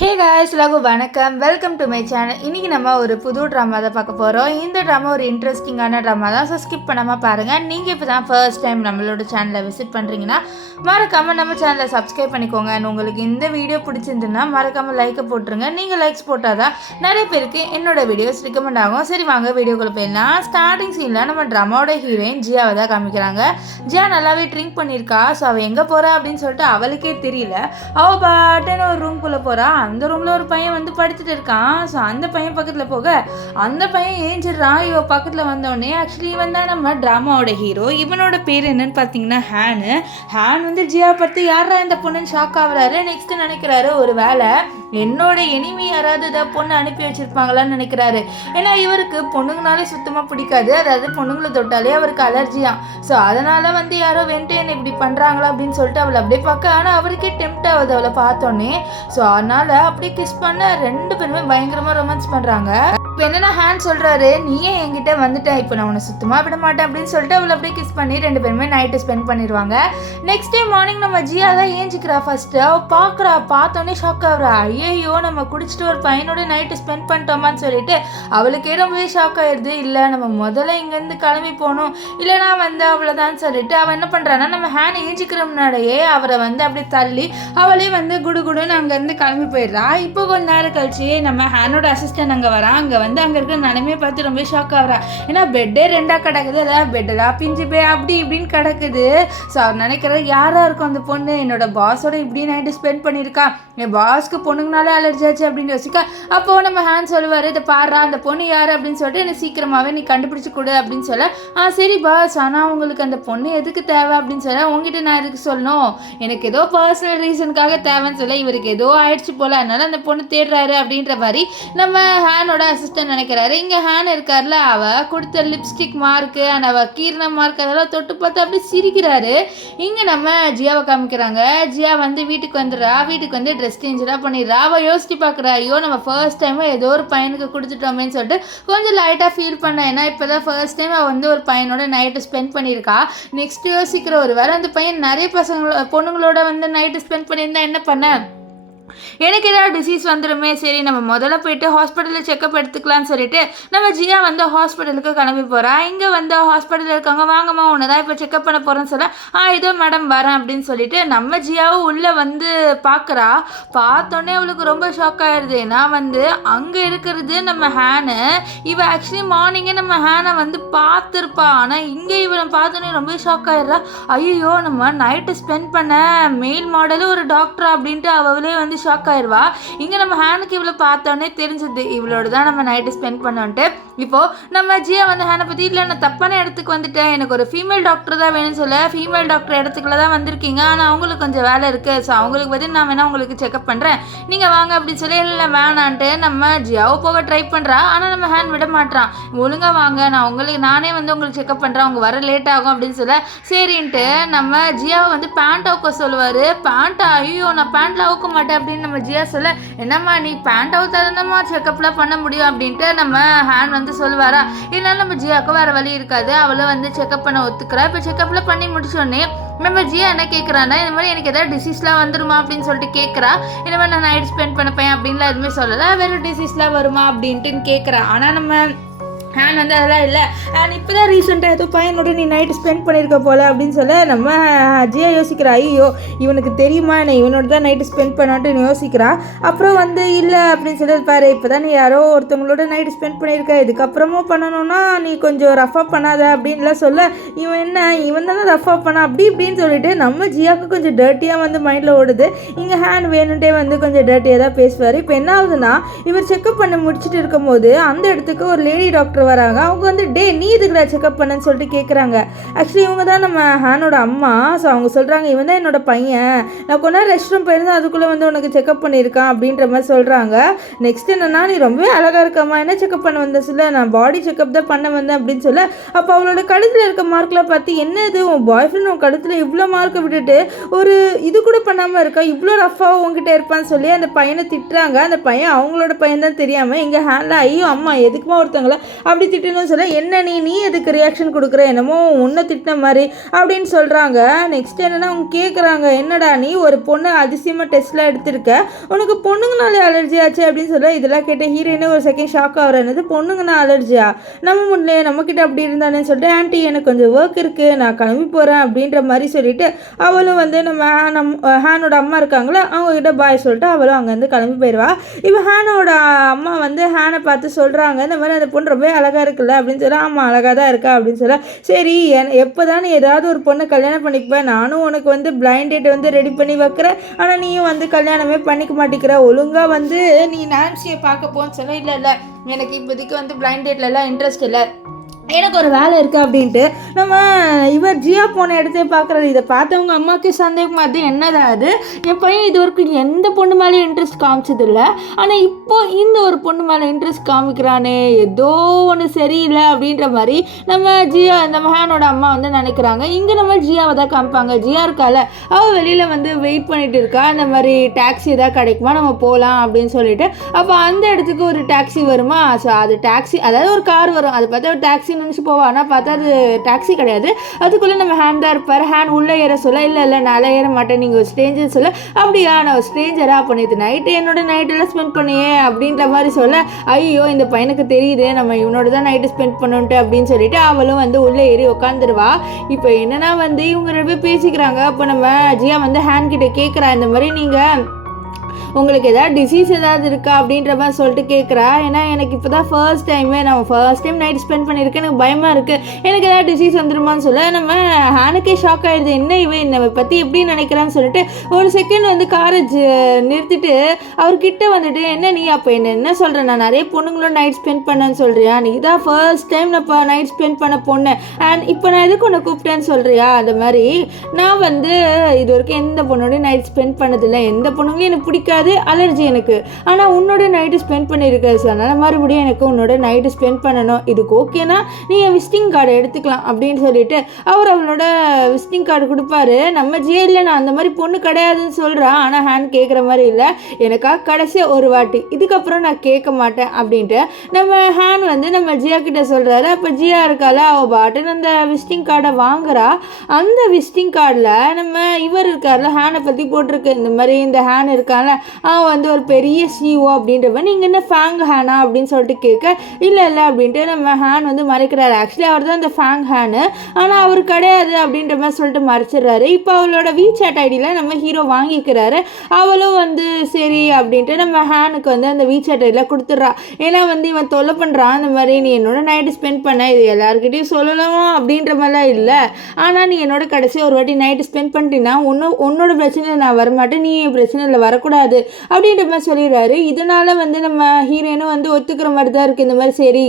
Hey guys எல்லாருக்கும் வணக்கம். Welcome to my channel. இன்றைக்கி நம்ம ஒரு புது ட்ராமா தான் பார்க்க போகிறோம். இந்த ட்ராமா ஒரு இன்ட்ரெஸ்டிங்கான ட்ராமா தான். ஸோ ஸ்கிப் பண்ணாமல் பாருங்கள். நீங்கள் இப்போ தான் ஃபர்ஸ்ட் டைம் நம்மளோட சேனலை விசிட் பண்ணுறீங்கன்னா மறக்காமல் நம்ம சேனலை சப்ஸ்கிரைப் பண்ணிக்கோங்க. உங்களுக்கு இந்த வீடியோ பிடிச்சிருந்துன்னா மறக்காமல் லைக்கை போட்டுருங்க. நீங்கள் லைக்ஸ் போட்டால் தான் நிறைய பேருக்கு என்னோட வீடியோஸ் ரெக்கமெண்ட் ஆகும். சரி வாங்க வீடியோக்குள்ளே போயிடலாம். ஸ்டார்டிங் சீனில் நம்ம ட்ராமாவோட ஹீரோயின் ஜியாவை தான் காமிக்கிறாங்க. ஜியா நல்லாவே ட்ரிங்க் பண்ணியிருக்கா. ஸோ அவள் எங்கே போகிறா அப்படின்னு சொல்லிட்டு அவளுக்கே தெரியல. அவள் பாட்டுன்னு ஒரு ரூம்குள்ளே போகிறா. அந்த ரூமில் ஒரு பையன் வந்து படிச்சுட்டு இருக்கான். ஸோ அந்த பையன் பக்கத்தில் போக அந்த பையன் ஏஞ்சிடுறான். இவ பக்கத்தில் வந்தோடனே ஆக்சுவலி இவன் தான் நம்ம ட்ராமாவோட ஹீரோ. இவனோட பேர் என்னன்னு பார்த்தீங்கன்னா ஹேன் வந்து ஜியா பார்த்து யாரா இந்த பொண்ணுன்னு ஷாக் ஆகுறாரு. நெக்ஸ்ட் நினைக்கிறாரு ஒரு வேலை என்னோட எனிமி யாராவது ஏதாவது பொண்ணு அனுப்பி வச்சிருப்பாங்களான்னு நினைக்கிறாரு. ஏன்னா இவருக்கு பொண்ணுங்கனாலே சுத்தமாக பிடிக்காது. அதாவது பொண்ணுங்களை தொட்டாலே அவருக்கு அலர்ஜியாம். ஸோ அதனால வந்து யாரோ வெண்டேன் இப்படி பண்ணுறாங்களா அப்படின்னு சொல்லிட்டு அவளை அப்படியே பார்க்க. ஆனால் அவருக்கே டெம்ட் ஆகுது அவளை பார்த்தோன்னே. ஸோ அதனால அப்படியே கிஸ் பண்ண ரெண்டு பேருமே பயங்கரமாக ரொமான்ஸ் பண்ணுறாங்க. இப்போ என்னன்னா ஹேண்ட் சொல்கிறாரு நீயே என்கிட்ட வந்துட்டேன், இப்போ நான் உன்னை சுத்தமாக விட மாட்டேன் அப்படின்னு சொல்லிட்டு அவளை அப்படியே கிஸ் பண்ணி ரெண்டு பேருமே நைட்டு ஸ்பெண்ட் பண்ணிடுவாங்க. நெக்ஸ்ட் டே மார்னிங் நம்ம ஜியா தான் ஏஞ்சிக்கிறா. ஃபர்ஸ்ட்டு அவள் பார்க்குறா. பார்த்தோன்னே ஷாக் ஆகுறா. ஐயோ நம்ம குடிச்சிட்டு ஒரு பையனோட நைட்டு ஸ்பெண்ட் பண்ணிட்டோமான்னு சொல்லிட்டு அவளுக்கே ரொம்பவே ஷாக் ஆயிடுது. இல்லை நம்ம முதல்ல இங்கேருந்து கிளம்பி போகணும், இல்லைனா வந்து அவ்வளோதான் சொல்லிட்டு அவன் என்ன பண்ணுறான்னா நம்ம ஹேண்ட் ஏஞ்சிக்கிற முன்னாடியே அவரை வந்து அப்படி தள்ளி அவளே வந்து குடுன்னு அங்கேருந்து கிளம்பி போயிடுறா. இப்போ கொஞ்ச நேரம் கழிச்சு நம்ம ஹேனோட அசிஸ்டன்ட் அங்கே வரான். அங்கே இருக்கிற நிலைமையை பார்த்து ரொம்ப ஷாக் ஆகிறா. ஏன்னா பெட்டே ரெண்டாக கிடக்குது. அதாவது பெட்டெல்லாம் பிஞ்சு போய் அப்படி இப்படின்னு கிடக்குது. ஸோ அவர் நினைக்கிறது யாராக இருக்கும் அந்த பொண்ணு என்னோட பாஸோட இப்படி நைட்டு ஸ்பெண்ட் பண்ணியிருக்கா, என் பாஸ்க்கு பொண்ணுங்கனாலே அலர்ஜி ஆச்சு அப்படின்னு யோசிக்கா. அப்போது நம்ம ஹேண்ட் சொல்லுவார் இதை பாடுறா அந்த பொண்ணு யார் அப்படின்னு சொல்லிட்டு எனக்கு சீக்கிரமாகவே நீ கண்டுபிடிச்சி கொடு அப்படின்னு சொல்ல. சரி பாஸ், ஆனால் உங்களுக்கு அந்த பொண்ணு எதுக்கு தேவை அப்படின்னு சொல்ல. உங்ககிட்ட நான் எதுக்கு சொல்லணும், எனக்கு ஏதோ பர்சனல் ரீசனுக்காக தேவைன்னு சொல்ல. இவருக்கு ஏதோ ஆயிடுச்சு போல, அதனால அந்த பொண்ணு தேடுறாரு அப்படின்ற மாதிரி நம்ம ஹேனோட அசிஸ்டன்ட் நினைக்கிறாரு. இங்கே ஹேன் இருக்கார்ல, அவ கொடுத்த லிப்ஸ்டிக் மார்க்கு அண்ட் அவ கீர்ன மார்க் அதெல்லாம் தொட்டு பார்த்து அப்படி சிரிக்கிறாரு. இங்கே நம்ம ஜியாவை காமிக்கிறாங்க. ஜியா வந்து வீட்டுக்கு வந்துடுறா. வீட்டுக்கு வந்து ட்ரெஸ் சேஞ்செலாம் பண்ணிடுறா. அவள் யோசிச்சு பார்க்குறா, ஐயோ நம்ம ஃபர்ஸ்ட் டைம் ஏதோ ஒரு பையனுக்கு கொடுத்துட்டோமேன்னு சொல்லிட்டு கொஞ்சம் லைட்டாக ஃபீல் பண்ணேன். ஏன்னா இப்போ தான் ஃபர்ஸ்ட் டைம் அவள் வந்து ஒரு பையனோட நைட்டு ஸ்பெண்ட் பண்ணியிருக்கா. நெக்ஸ்ட் யோசிக்கிற ஒரு வேளை அந்த பையன் நிறைய பொண்ணுங்களோட வந்து நைட்டு ஸ்பெண்ட் பண்ணியிருந்தா என்ன பண்ண, எனக்கு ஏதாவது டிசீஸ் வந்துடுமே. சரி நம்ம முதல்ல போயிட்டு ஹாஸ்பிட்டலில் செக்அப் எடுத்துக்கலான்னு சொல்லிட்டு நம்ம ஜியா வந்து ஹாஸ்பிட்டலுக்கு கிளம்பி போகிறா. இங்கே வந்து ஹாஸ்பிட்டலில் இருக்காங்க. வாங்கம்மா உன்னை தான் இப்போ செக்அப் பண்ண போகிறேன்னு சொல்ல. இதோ மேடம் வரேன் அப்படின்னு சொல்லிட்டு நம்ம ஜியாவும் உள்ளே வந்து பார்க்குறா. பார்த்தோன்னே அவளுக்கு ரொம்ப ஷாக் ஆகிடுது. ஏன்னா வந்து அங்கே இருக்கிறது நம்ம ஹேனு. இவள் ஆக்சுவலி மார்னிங்கே நம்ம ஹேனை வந்து பார்த்துருப்பா. ஆனால் இங்கே இவனை பார்த்தோன்னே ரொம்ப ஷாக் ஆகிடுறா. ஐயோ நம்ம நைட்டு ஸ்பெண்ட் பண்ண மெயில் மாடலு ஒரு டாக்டரா அப்படின்ட்டு அவளே வந்து ஷாக் ஆயிடுவா. இங்கே நம்ம ஹேனுக்கு இவ்வளோ பார்த்தோன்னே தெரிஞ்சது இவளோட தான் நம்ம நைட்டு ஸ்பெண்ட் பண்ணோன்ட்டு. இப்போது நம்ம ஜியா வந்து ஹேனை பற்றி இல்லை நான் தப்பான இடத்துக்கு வந்துட்டேன், எனக்கு ஒரு ஃபீமேல் டாக்டர் தான் வேணும்னு சொல்ல. ஃபீமேல் டாக்டர் இடத்துக்குள்ள தான் வந்திருக்கீங்க, ஆனால் அவங்களுக்கு கொஞ்சம் வேலை இருக்குது. ஸோ அவங்களுக்கு பதில் நான் வேணால் உங்களுக்கு செக்அப் பண்ணுறேன், நீங்கள் வாங்க அப்படின்னு சொல்லி இல்லை வேணான்ட்டு நம்ம ஜியாவை போக ட்ரை பண்ணுறா. ஆனால் நம்ம ஹேண்ட் விட மாட்டான். ஒழுங்காக வாங்க, நானே வந்து உங்களுக்கு செக்அப் பண்ணுறேன், அவங்க வர லேட் ஆகும் அப்படின்னு சொல்ல. சரின்ட்டு நம்ம ஜியாவை வந்து பேண்ட் அவுக்க சொல்லுவார். பேண்ட்டா, ஐயோ நான் பேண்ட்டில் அவுக்க மாட்டேன் அப்படின்னு நம்ம ஜியா சொல்ல. என்னம்மா நீ பேண்ட் அவுத்தாதானம்மா செக்அப்லாம் பண்ண முடியும் அப்படின்ட்டு நம்ம ஹேண்ட் வந்து சொல்லுவாரா. இதனால நம்ம ஜியாவுக்கு வேறு வழி இருக்காது. அவளை வந்து செக்அப் பண்ண ஒத்துக்கிறா. இப்போ செக்அப்லாம் பண்ணி முடிச்சோடனே நம்ம ஜியா என்ன கேட்குறான்னா இந்த மாதிரி எனக்கு எதாவது டிசீஸ்லாம் வந்துருமா அப்படின்னு சொல்லிட்டு கேட்குறா. இந்த மாதிரி நான் நைட் ஸ்பெண்ட் பண்ணப்பேன் அப்படின்லாம் எதுவுமே சொல்லலை. வேறு டிசீஸ்லாம் வருமா அப்படின்ட்டுன்னு கேட்குறா. ஆனால் நம்ம ஹேண்ட் வந்து அதெல்லாம் இல்லை, அண்ட் இப்போ தான் ரீசெண்டாக ஏதோ பையனோட நீ நைட்டு ஸ்பெண்ட் பண்ணியிருக்க போல அப்படின்னு சொல்ல. நம்ம ஜியா யோசிக்கிறா, ஐயோ இவனுக்கு தெரியுமா நான் இவனோட தான் நைட்டு ஸ்பெண்ட் பண்ணான்ட்டு யோசிக்கிறா. அப்புறம் வந்து இல்லை அப்படின்னு சொல்லி பாரு, இப்போ தான் நீ யாரோ ஒருத்தவங்களோட நைட்டு ஸ்பெண்ட் பண்ணியிருக்க, இதுக்கப்புறமும் பண்ணணும்னா நீ கொஞ்சம் ரஃபாக பண்ணாத அப்படின்லாம் சொல்ல. இவன் தானே ரஃபாக பண்ணா அப்படி இப்படின்னு சொல்லிட்டு நம்ம ஜியாவுக்கு கொஞ்சம் டர்ட்டியாக வந்து மைண்டில் ஓடுது. இங்கே ஹேண்ட் வேணுன்ட்டே வந்து கொஞ்சம் டர்ட்டியாக தான் பேசுவார். இப்போ என்ன ஆகுதுன்னா இவர் செக்அப் பண்ணி முடிச்சுட்டு இருக்கும்போது அந்த இடத்துக்கு ஒரு லேடி டாக்டர் வராங்க. அவங்க வந்து நீ இதுக்குடா செக்அப் பண்ணன்னு சொல்லிட்டு கேட்குறாங்க. ஆக்சுவலி இவங்க தான் நம்ம ஹேனோட அம்மா. ஸோ அவங்க சொல்கிறாங்க இவன் தான் என்னோட பையன், நான் கொஞ்ச நேரம் ரெஸ்ட் ரூம் போயிருந்தேன், அதுக்குள்ளே வந்து உனக்கு செக்அப் பண்ணியிருக்கான் அப்படின்ற மாதிரி சொல்கிறாங்க. நெக்ஸ்ட் என்னன்னா நீ ரொம்பவே அழகாக இருக்கம்மா, என்ன செக்அப் பண்ண வந்த சொல்ல. நான் பாடி செக்அப் தான் பண்ண வந்தேன் அப்படின்னு சொல்ல. அப்போ அவளோட கழுத்தில் இருக்க மார்க்லாம் பார்த்து என்ன இது உன் பாய் ஃப்ரெண்ட் உன் கழுத்தில் இவ்வளோ மார்க்கை விட்டுட்டு ஒரு இது கூட பண்ணாமல் இருக்கா, இவ்வளோ ரஃபாக உங்ககிட்ட இருப்பான்னு சொல்லி அந்த பையனை திட்டுறாங்க. அந்த பையன் அவங்களோட பையன் தான் தெரியாமல் எங்கள் ஹேண்டில் ஐயோ அம்மா எதுக்குமா ஒருத்தவங்கள அப்படி திட்டணும்னு சொல்ல என்ன நீ எதுக்கு ரியாக்ஷன் கொடுக்குற என்னமோ உன்னை திட்டின மாதிரி அப்படின்னு சொல்கிறாங்க. நெக்ஸ்ட் என்னென்னா அவங்க கேட்குறாங்க என்னடா நீ ஒரு பொண்ணு அதிசயமாக டெஸ்ட்லாம் எடுத்திருக்க உனக்கு பொண்ணுங்கனாலே அலர்ஜி ஆச்சு அப்படின்னு சொல்ல இதெல்லாம் கேட்ட ஹீரோயினே ஒரு செகண்ட் ஷாக் ஆகிறேன்னது பொண்ணுங்கன்னா அலர்ஜியா நம்ம முன்னே நம்மக்கிட்ட அப்படி இருந்தானே சொல்லிட்டு ஆன்ட்டி எனக்கு கொஞ்சம் ஒர்க் இருக்குது நான் கிளம்பி போகிறேன் அப்படின்ற மாதிரி சொல்லிட்டு அவளும் வந்து நம்ம ஹேனோட அம்மா இருக்காங்களா அவங்ககிட்ட பாய் சொல்லிட்டு அவளும் அங்கேருந்து கிளம்பி போயிடுவா. இப்போ ஹேனோட அம்மா வந்து ஹேனை பார்த்து சொல்கிறாங்க இந்த மாதிரி அந்த பொண்ணு ரொம்ப அழகாக இருக்குல்ல அப்படின்னு சொல்ல ஆமாம் அழகாக தான் இருக்கா அப்படின்னு சொல்ல சரி எப்போ தானே ஏதாவது ஒரு பொண்ணை கல்யாணம் பண்ணிக்குவேன் நானும் உனக்கு வந்து பிளைண்ட் டேட் வந்து ரெடி பண்ணி வைக்கிறேன் ஆனால் நீயும் வந்து கல்யாணமே பண்ணிக்க மாட்டேங்கிற ஒழுங்காக வந்து நீ நான்சியை பார்க்க போன்னு சொல்ல இல்லை எனக்கு இப்போதைக்கு வந்து பிளைண்ட் டேட்லலாம் இன்ட்ரெஸ்ட் இல்லை எனக்கு ஒரு வேலை இருக்குது அப்படின்ட்டு நம்ம இவர் ஜியா போன இடத்தையே பார்க்குறது. இதை பார்த்தவங்க அம்மாவுக்கு சந்தேகமாக அது என்னதான் அது என் பையன் இது வரைக்கும் எந்த பொண்ணு மேலே இன்ட்ரெஸ்ட் காமிச்சதில்லை ஆனால் இப்போ இந்த ஒரு பொண்ணு மேலே இன்ட்ரெஸ்ட் காமிக்கிறானே ஏதோ ஒன்று சரியில்லை அப்படின்ற மாதிரி நம்ம ஹேனோட அம்மா வந்து நினைக்கிறாங்க. இங்கே நம்ம ஜியாவை தான் காமிப்பாங்க. ஜியா இருக்கால அவள் வெளியில் வந்து வெயிட் பண்ணிட்டு இருக்கா இந்த மாதிரி டாக்ஸி ஏதாவது கிடைக்குமா நம்ம போகலாம் அப்படின்னு சொல்லிட்டு அப்போ அந்த இடத்துக்கு ஒரு டாக்ஸி வருமா. ஸோ அது டாக்ஸி அதாவது ஒரு கார் வரும் அதை பார்த்தா ஒரு டாக்ஸி நினச்சி போவா ஆனால் பார்த்தா அது டாக்ஸி கிடையாது. அதுக்குள்ளே நம்ம ஹேண்ட் தான் இருப்பார். ஹேண்ட் உள்ளே ஏற சொல்ல இல்லை நான் ஏற மாட்டேன் நீங்கள் ஒரு ஸ்ட்ரேஞ்சர் சொல்ல அப்படியா நான் ஒரு ஸ்ட்ரேஞ்சராக பண்ணிது நைட்டு என்னோட நைட்டெல்லாம் ஸ்பெண்ட் பண்ணியே அப்படின்ற மாதிரி சொல்ல ஐயோ இந்த பையனுக்கு தெரியுது நம்ம இவனோட தான் நைட்டு ஸ்பெண்ட் பண்ணுன்ட்டு அப்படின்னு சொல்லிட்டு அவளும் வந்து உள்ளே ஏறி உட்காந்துருவா. இப்போ என்னன்னா வந்து இவங்க ரெண்டு பேர் பேசிக்கிறாங்க. அப்போ நம்ம ஜியா வந்து ஹேண்ட் கிட்ட கேட்குறா இந்த மாதிரி நீங்கள் உங்களுக்கு ஏதாவது டிசீஸ் ஏதாவது இருக்கா அப்படின்ற மாதிரி சொல்லிட்டு கேட்குறா. ஏன்னா எனக்கு இப்போ தான் ஃபர்ஸ்ட் டைம் நைட் ஸ்பெண்ட் பண்ணியிருக்கேன் எனக்கு பயமாக இருக்குது எனக்கு ஏதாவது டிசீஸ் வந்துருமான்னு சொல்ல நம்ம ஹேனுக்கே ஷாக் ஆகிடுது என்ன இவன் நம்ம பற்றி எப்படி நினைக்கிறான்னு சொல்லிட்டு ஒரு செகண்ட் வந்து காரை நிறுத்திட்டு அவர்கிட்ட வந்துட்டு என்ன நீ அப்போ என்ன சொல்கிறேன் நான் நிறைய பொண்ணுங்களும் நைட் ஸ்பெண்ட் பண்ணேன்னு சொல்கிறியா நீ தான் ஃபர்ஸ்ட் டைம் நான் இப்போ நைட் ஸ்பெண்ட் பண்ண பொண்ணு அண்ட் இப்போ நான் எதுக்கு உன்னை கூப்பிட்டேன்னு சொல்கிறியா அந்த மாதிரி நான் வந்து இது வரைக்கும் எந்த பொண்ணோடய நைட் ஸ்பெண்ட் பண்ணதில்லை எந்த பொண்ணுங்களையும் எனக்கு பிடிக்காது அலர்ஜி எனக்கு ஆனால் உன்னோட நைட்டு ஸ்பெண்ட் பண்ணியிருக்க சார் அதனால் மறுபடியும் எனக்கு உன்னோட நைட்டு ஸ்பெண்ட் பண்ணணும் இதுக்கு ஓகேனா நீ என் விசிட்டிங் கார்டு எடுத்துக்கலாம் அப்படின்னு சொல்லிட்டு அவளோட விசிட்டிங் கார்டு கொடுப்பாரு. நம்ம ஜியில் நான் அந்த மாதிரி பொண்ணு கிடையாதுன்னு சொல்கிறான் ஆனால் ஹேண்ட் கேட்குற மாதிரி இல்லை எனக்காக கடைசி ஒரு வாட்டி இதுக்கப்புறம் நான் கேட்க மாட்டேன் அப்படின்ட்டு நம்ம ஹேண்ட் வந்து நம்ம ஜியா கிட்ட சொல்கிறாரு. அப்போ ஜியா இருக்கால அவள் பாட்டுன்னு அந்த விசிட்டிங் கார்டை வாங்குறா. அந்த விசிட்டிங் கார்டில் நம்ம இவர் இருக்கார்ல ஹேனை பற்றி போட்டிருக்கு இந்த மாதிரி இந்த ஹேன் இருக்கால அவன் வந்து ஒரு பெரிய சிஓ அப்படின்றவன் நீங்கள் என்ன ஃபேங் ஹேனா அப்படின்னு சொல்லிட்டு கேட்க இல்லை அப்படின்ட்டு நம்ம ஹேன் வந்து மறைக்கிறாரு. ஆக்சுவலி அவர் தான் இந்த ஃபேங் ஹேனு ஆனால் அவர் கிடையாது அப்படின்ற மாதிரி சொல்லிட்டு மறைச்சிடுறாரு. இப்போ அவளோட வீசாட் ஐடியில் நம்ம ஹீரோ வாங்கிக்கிறாரு. அவளும் வந்து சரி அப்படின்ட்டு நம்ம ஹேனுக்கு வந்து அந்த வீசாட் ஐடியில் கொடுத்துட்றா. ஏன்னா வந்து இவன் தொல்லை பண்ணுறான் இந்த மாதிரி நீ என்னோட நைட்டு ஸ்பெண்ட் பண்ண இது எல்லாருக்கிட்டையும் சொல்லலாமா அப்படின்ற மாதிரிலாம் இல்லை ஆனால் நீ என்னோட கடைசி ஒரு வாட்டி நைட்டு ஸ்பெண்ட் பண்ணிட்டீங்கன்னா உன்னோட பிரச்சனையில் நான் வரமாட்டேன் நீ என் பிரச்சனையில் வரக்கூடாது அப்படின்ற மாதிரி சொல்லிடுறாரு. இதனால வந்து நம்ம ஹீரோயினும் வந்து ஒத்துக்கிற மாதிரி தான் இருக்குது இந்த மாதிரி சரி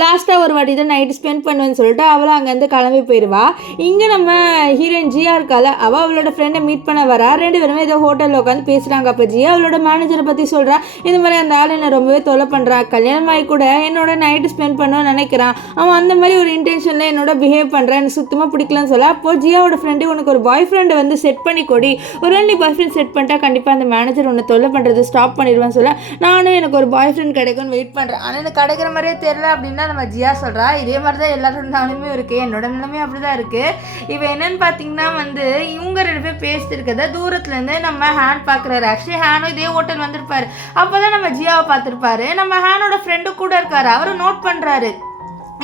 லாஸ்ட்டாக ஒரு வாட்டி தான் நைட்டு ஸ்பெண்ட் பண்ணுவேன்னு சொல்லிட்டு அவளும் அங்கேருந்து கிளம்பி போயிடுவா. இங்கே நம்ம ஹீரோயின் ஜியா இருக்கால அவளோட ஃப்ரெண்டை மீட் பண்ண வரா. ரெண்டு பேருமே ஏதோ ஹோட்டலில் உட்காந்து பேசுகிறாங்க. அப்போ ஜியா அவளோட மேனேஜரை பற்றி சொல்கிறா இந்த மாதிரி அந்த ஆள் என்னை ரொம்பவே தொலை பண்ணுறான் கல்யாணம் ஆகி கூட என்னோட நைட்டு ஸ்பெண்ட் பண்ணணும்னு நினைக்கிறான் அவன் அந்த மாதிரி ஒரு இன்டென்ஷனில் என்னோட பிஹேவ் பண்ணுறான் எனக்கு சுத்தமாக பிடிக்கலன்னு சொல்ல அப்போ ஜியாவோட ஃப்ரெண்டு உனக்கு ஒரு பாய் ஃப்ரெண்டை வந்து செட் பண்ணி கொடி ஒரு ரெண்டு பாய் ஃப்ரெண்ட் செட் பண்ணிட்டா கண்டிப்பாக அந்த மேனேஜர் உன்னை தொல்லை பண்ணுறது ஸ்டாப் பண்ணிடுவான்னு சொல்ல நானும் எனக்கு ஒரு பாய் ஃப்ரெண்ட் கிடைக்கும்னு வெயிட் பண்ணுறேன் ஆனால் எனக்கு கிடைக்கிற மாதிரியே தெரியல அப்படின்னா நம்ம ஜியா சொல்கிறா. இதே மாதிரி தான் எல்லாரோட நிலைமையும் இருக்குது என்னோட நிலைமையும் அப்படி தான் இருக்குது. இப்போ என்னென்னு பார்த்தீங்கன்னா வந்து இவங்க ரெண்டு பேர் பேசிட்டு இருக்கிறத தூரத்துலேருந்து நம்ம ஹேண்ட் பார்க்குறாரு. ஆக்சுவலி ஹேனும் இதே ஹோட்டல் வந்திருப்பாரு. அப்போ தான் நம்ம ஜியாவை பார்த்துருப்பாரு. நம்ம ஹேனோட ஃப்ரெண்டு கூட இருக்காரு. அவரும் நோட் பண்ணுறாரு